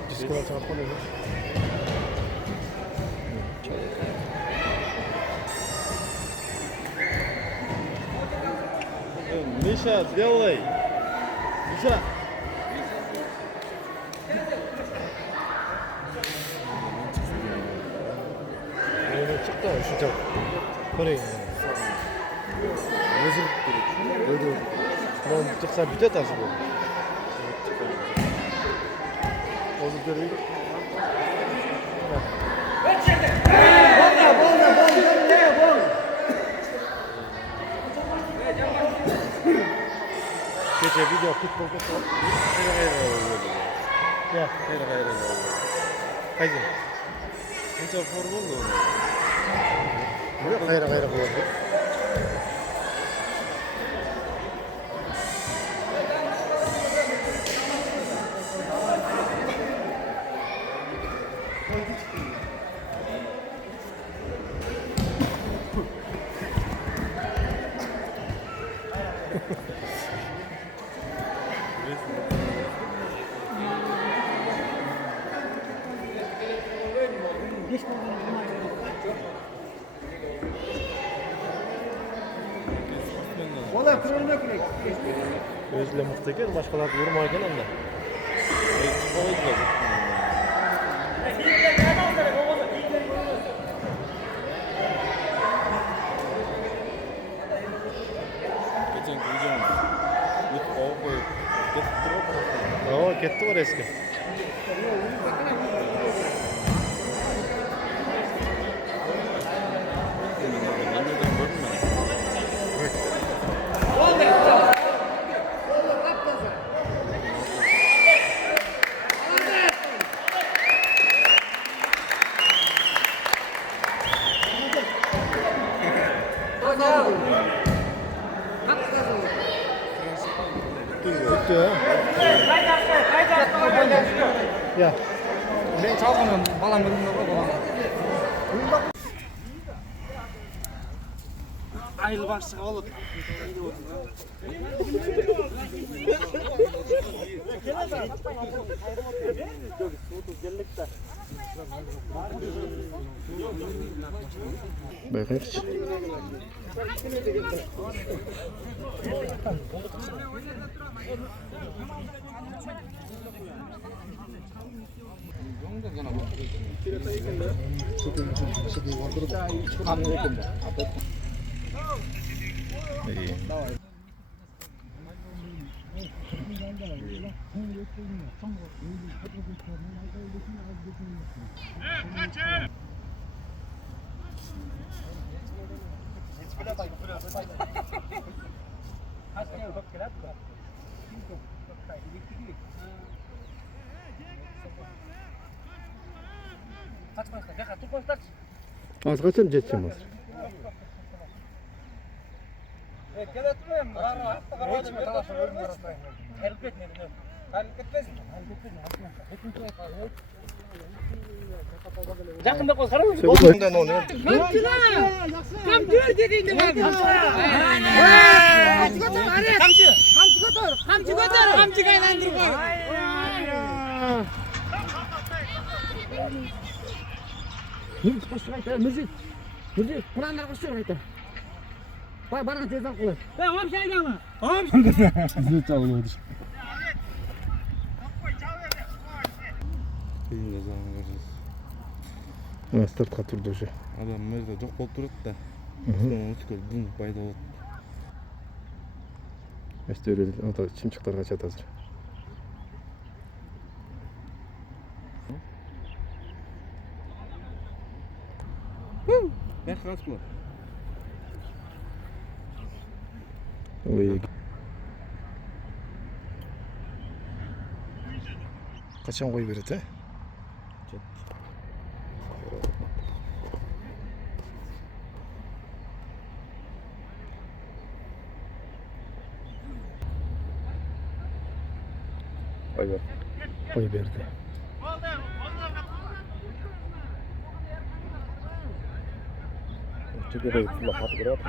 Дискула чыгып коелу. Миша, делай. Миша. Öyle çıktı şu çok. Koyayım. Özür dilerim. Böyle. Ben çıksa bir de bu. Özür dilerim. Gece video futbol koşuyor. Ya, hayır. Haydi. Bunca formal da onu. Yok, hayır bu. Ola kırılma kürek. Özle mıhtı ekan, başkalar vurma ekan anda. Geçen güncel. Lütfen koyup getirip Oo, ketdi var eski. Ya. Ben çalgınım, balam bölümde balam. Ayıl başlığı olur. Bayqayqchi. Az kaçam jeteceğim az. Жақында қол қараңыз. Ondan onu. Қамчы дедіңді бар. Қамчы көтер. Қамчыға айналдыр ғой. Мұржит қосшы қайта, Мұржит. Құрандар қосшы қайта. Бай, барған тез алып қылай. Омшы айдама. Омшы. Зет алып өдіш. Кийинге загын көрөбүз. Мына стартка турду уже. Адам мөрдө жок болуп турат да. Өткөл бум пайда болот. Эстөрүл ата чымчыктар качат азыр. Бер качпа. Ой. Качан кой берет, э? Кой берди. Чекеде фулла катып кирет.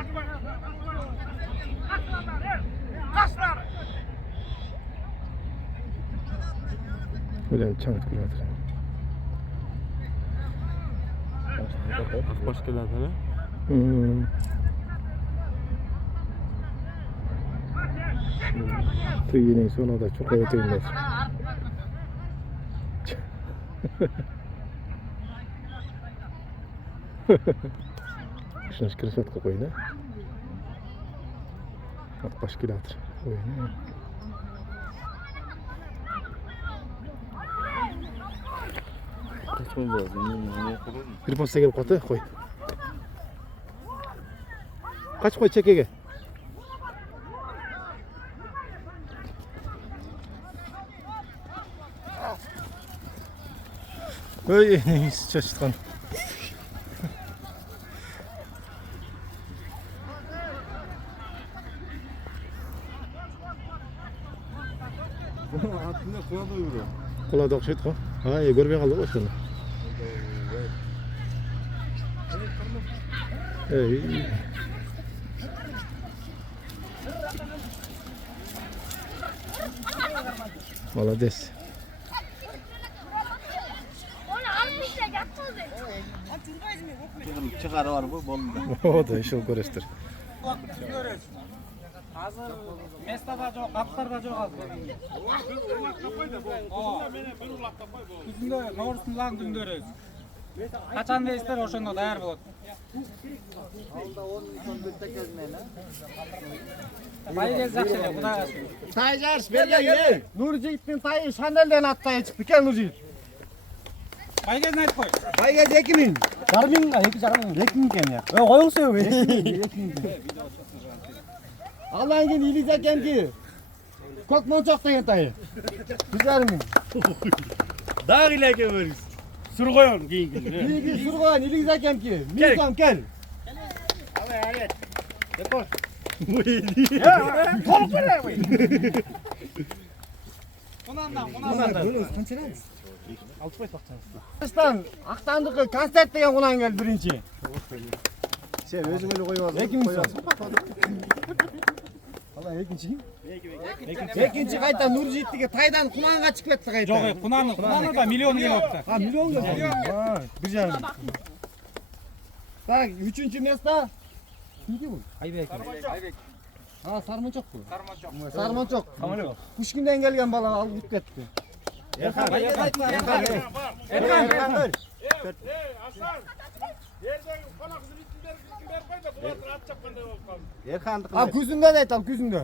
Öyle çabuk kırıyorlar. Akbaş kelatır. Tüyünün sonu da çok öteyinler. Şuna kırışat koyun ha. Akbaş kelatır. Oyunu. Bir posta gelip katı koy. Kaç koy çekege? Öy neyse çalışkan. Atında kula doyuruyor. Kula da okşayt ko. Ha görmeye kaldı o şunu. Ey. Молодец. Çıkarı var bu bolunda. O da işi görüştür. Hazır mestada жоқ, қаптарда жоқ азыр. Күзүндө Наурыздын лаң күндөрү. Качан дейсиздер, ошондо даяр болот. Байгез жакшы эле, Кудайга шүгүр. Тай жарыш берген. Нуржиттин тайы Шанелден аттайы чыкты экен Нуржит. Байгезин айтып кой. Байгез 2000. Жарым 2,5 экен я. Коюңсу. Алдан кийин Илиз акемки көк мончок деген тайы. 1,5. Дагы илеке бериз. Сур коён кийинки. Сур коён Илиз акемки. Мин кел. Алай. Депош. Толук бере бой. Кунандан. Канча? 65 бакчаңыз. Кыргызстан Актандыкы концерт деген кунан келди биринчи. Сен өзүң эле коюп алдың. 2000 сом. Алай экинчи. Экинчи кайта Нуржиттиге тайдан кунанга чыгып кетти кайта. Жок, кунаны да миллион келип атты. Миллион келип. 1,5. Так, үчүнчү место. Кимди бул? Айбек. Сармончок бу. Сармончок. Кушкинден келген бала алып өтүп кетти. Ерхан. Ерхан. Күзүндө дейт ал, күзүндө.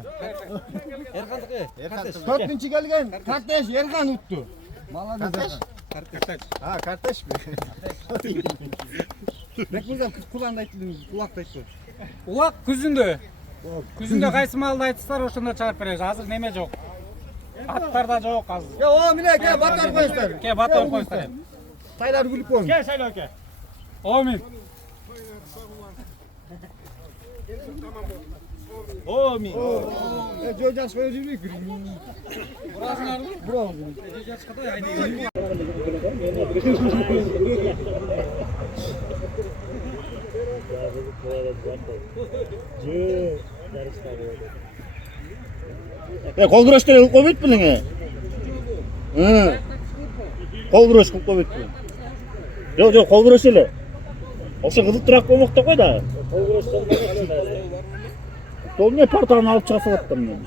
Ерхан. 4-нчи келген картеш Ерхан утту. Молодец. Картеш бе. Бекмирза куланды айттыңыз, улакты айтты. Улак күзүндө. Күзүндө кайсы малды айтсыздар, ошондо чыгарып беребиз. Азыр неме жок. Аттар да жок азыр. О, міне, ке батар коюңуздар. Ке батар коюңуздар. Тайлар күлүп коюң. Ке шайлоо ке. Омин. Омин. Жо жаш коюп жүрбөйк. Буразыңарбы? Бурабыз. Жашкадай айдайбы. Кол күрөштөр кылып койбойт белең. Кол күрөш кылып койбойт белең. Жок, кол күрөш эле. Ошо кызык турак коймок да кой да. Кол күрөш кылбайт. Сол не портаны алып чыга салаттыр мен.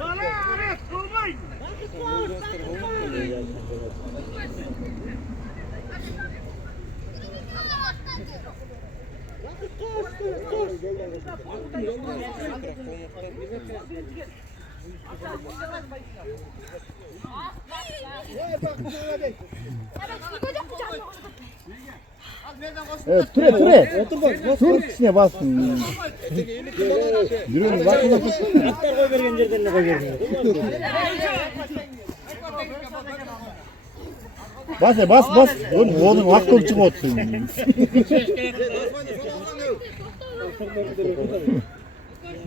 Evet, ture. Otur bak. Tur kişine bassın. Yürüyorum bak. Atlar koy vergen yerden ne koy vergen. Bas. Oğlum hakkım çık otursun.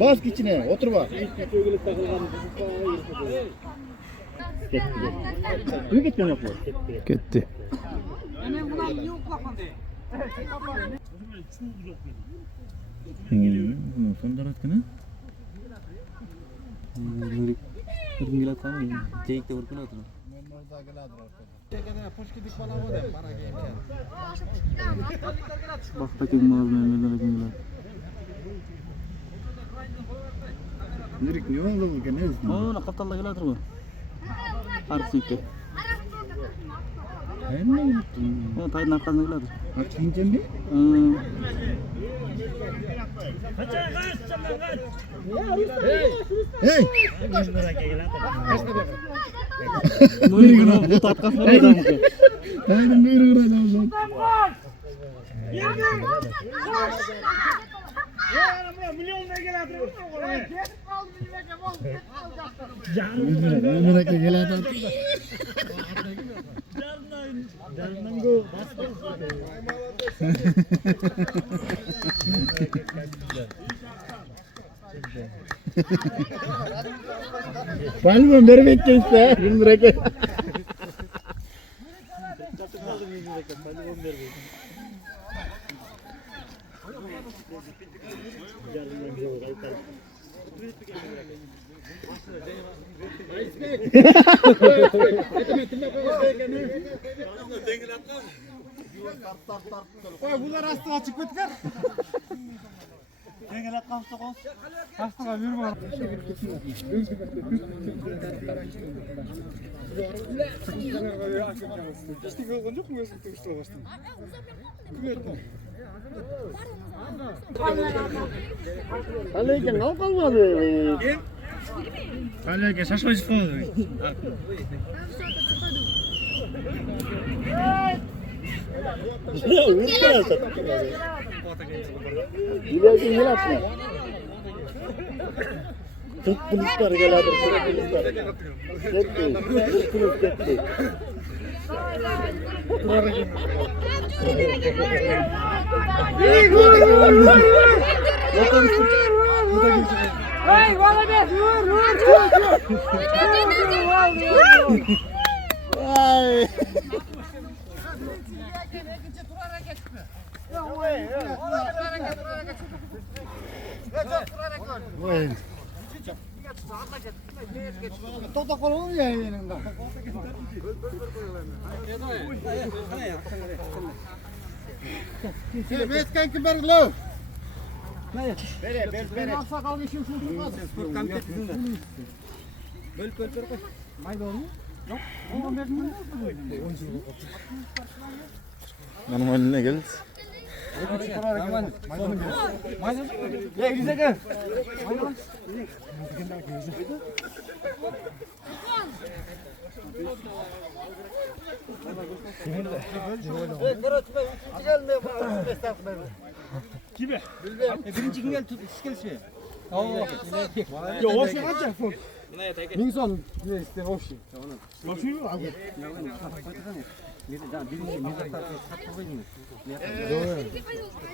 Bas içine, otur bak. Gitti mi? Gitti. Sonunda ratkını? Kırdım gel atalım. Ceyikte vurgun atalım. Bak bakayım abi Mehmet'e bakayım. Direkt ne oldu bu gene? Oo, kaptanla gel atır mı? Artık. Hayır mı? Ya tayın arkasına gel atır. Artık ince mi? Hey! Buyurun bu tatkas var mı? Hayır buyurun adam. Merakla gel adam. Palmon berbekke işte. 20 lira gel. Bunlar hasta çık bitker. Dengel atkan sokon. Hastaga yürüme. İşte görgün yok mu özüm tüyüştü olasın? Aleyken ne kalmadı? Aleyken şaşmacı falan. Ya vurma sen. İleride yıl atma. Türk polisler gel abi. Türk polisler. Gitti. Hey, valla be, vur. Ay. Totok olur ya yanında. Mesken kibar lo. Bere. Aksa geçim şu tutmaz. Furkan tepsinde. Böl koy. Mayda olur mu? Yok. Ondan verdim. Benim önüne gel. Ya İlyas gel. Kime? Birinci gün gel tut gelsin. Yo hoş kaç fon. Minson işte hoş. Hoş mu abi?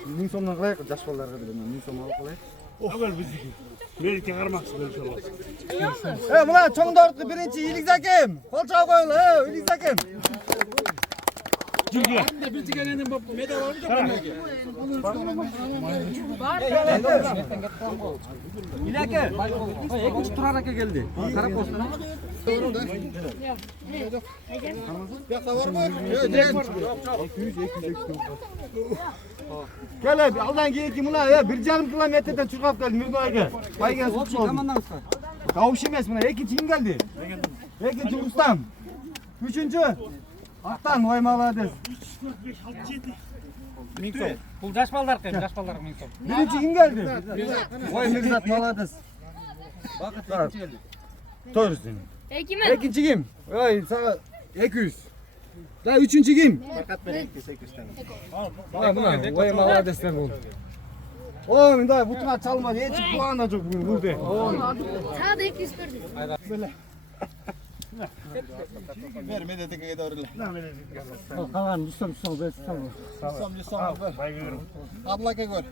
Minsondan qalay jaşbollarga bilaman. Minson olib qalay. Avval bizniki. Meniki qarmoqchi bo'lsa bo'ladi. Ey, mana cho'ngdorni birinchi Ilyas akem. Qo'lcha qo'yinglar, ey, Ilyas akem. Jurgilar. Birinchi kelgandan medal olib qo'ymaydi. Ilyas aka, ikkinchi Turar aka keldi. Qarab qo'ysin. Gel abi, aldan keyin buna ya 1,5 kilometreden chiqib keldi Mirzo aka. Baygan sut oldu. Kavuş emas buna, ikkinchi kim geldi? Ikkinchi Rustam. Üçüncü Aktan Vaymaladı. Mikro. Бул жаш балдар экен, жаш балдар 1000 сом. Birinci kim geldi? Vay Mirzat Malades. Bakıtlar. Doğrusun. İkinci kim? Vay sana 200. Daha üçüncü kim? Fakat ben ekti 8 tane. Tamam buna. Vay Maladesler bu. Oğlum daha bu tane çalma diye hiç kulağına çok bugün burada. Sana da 200 verdim. Böyle. Verme dedik ki doğru. Kalan Rüstem ben Sam Sam ver. Abla ke gör.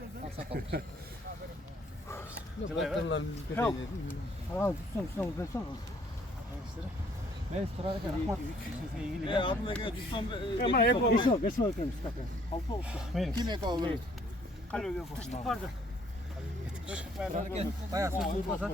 Kalan Rüstem ben sana. Ben sıra da rahmat. Abla ke Sam. Ama eko. Geço eken. Altı olsun. Kim eko olur? Kalo yok. Kışlık vardı. Bayağı su vurmasa.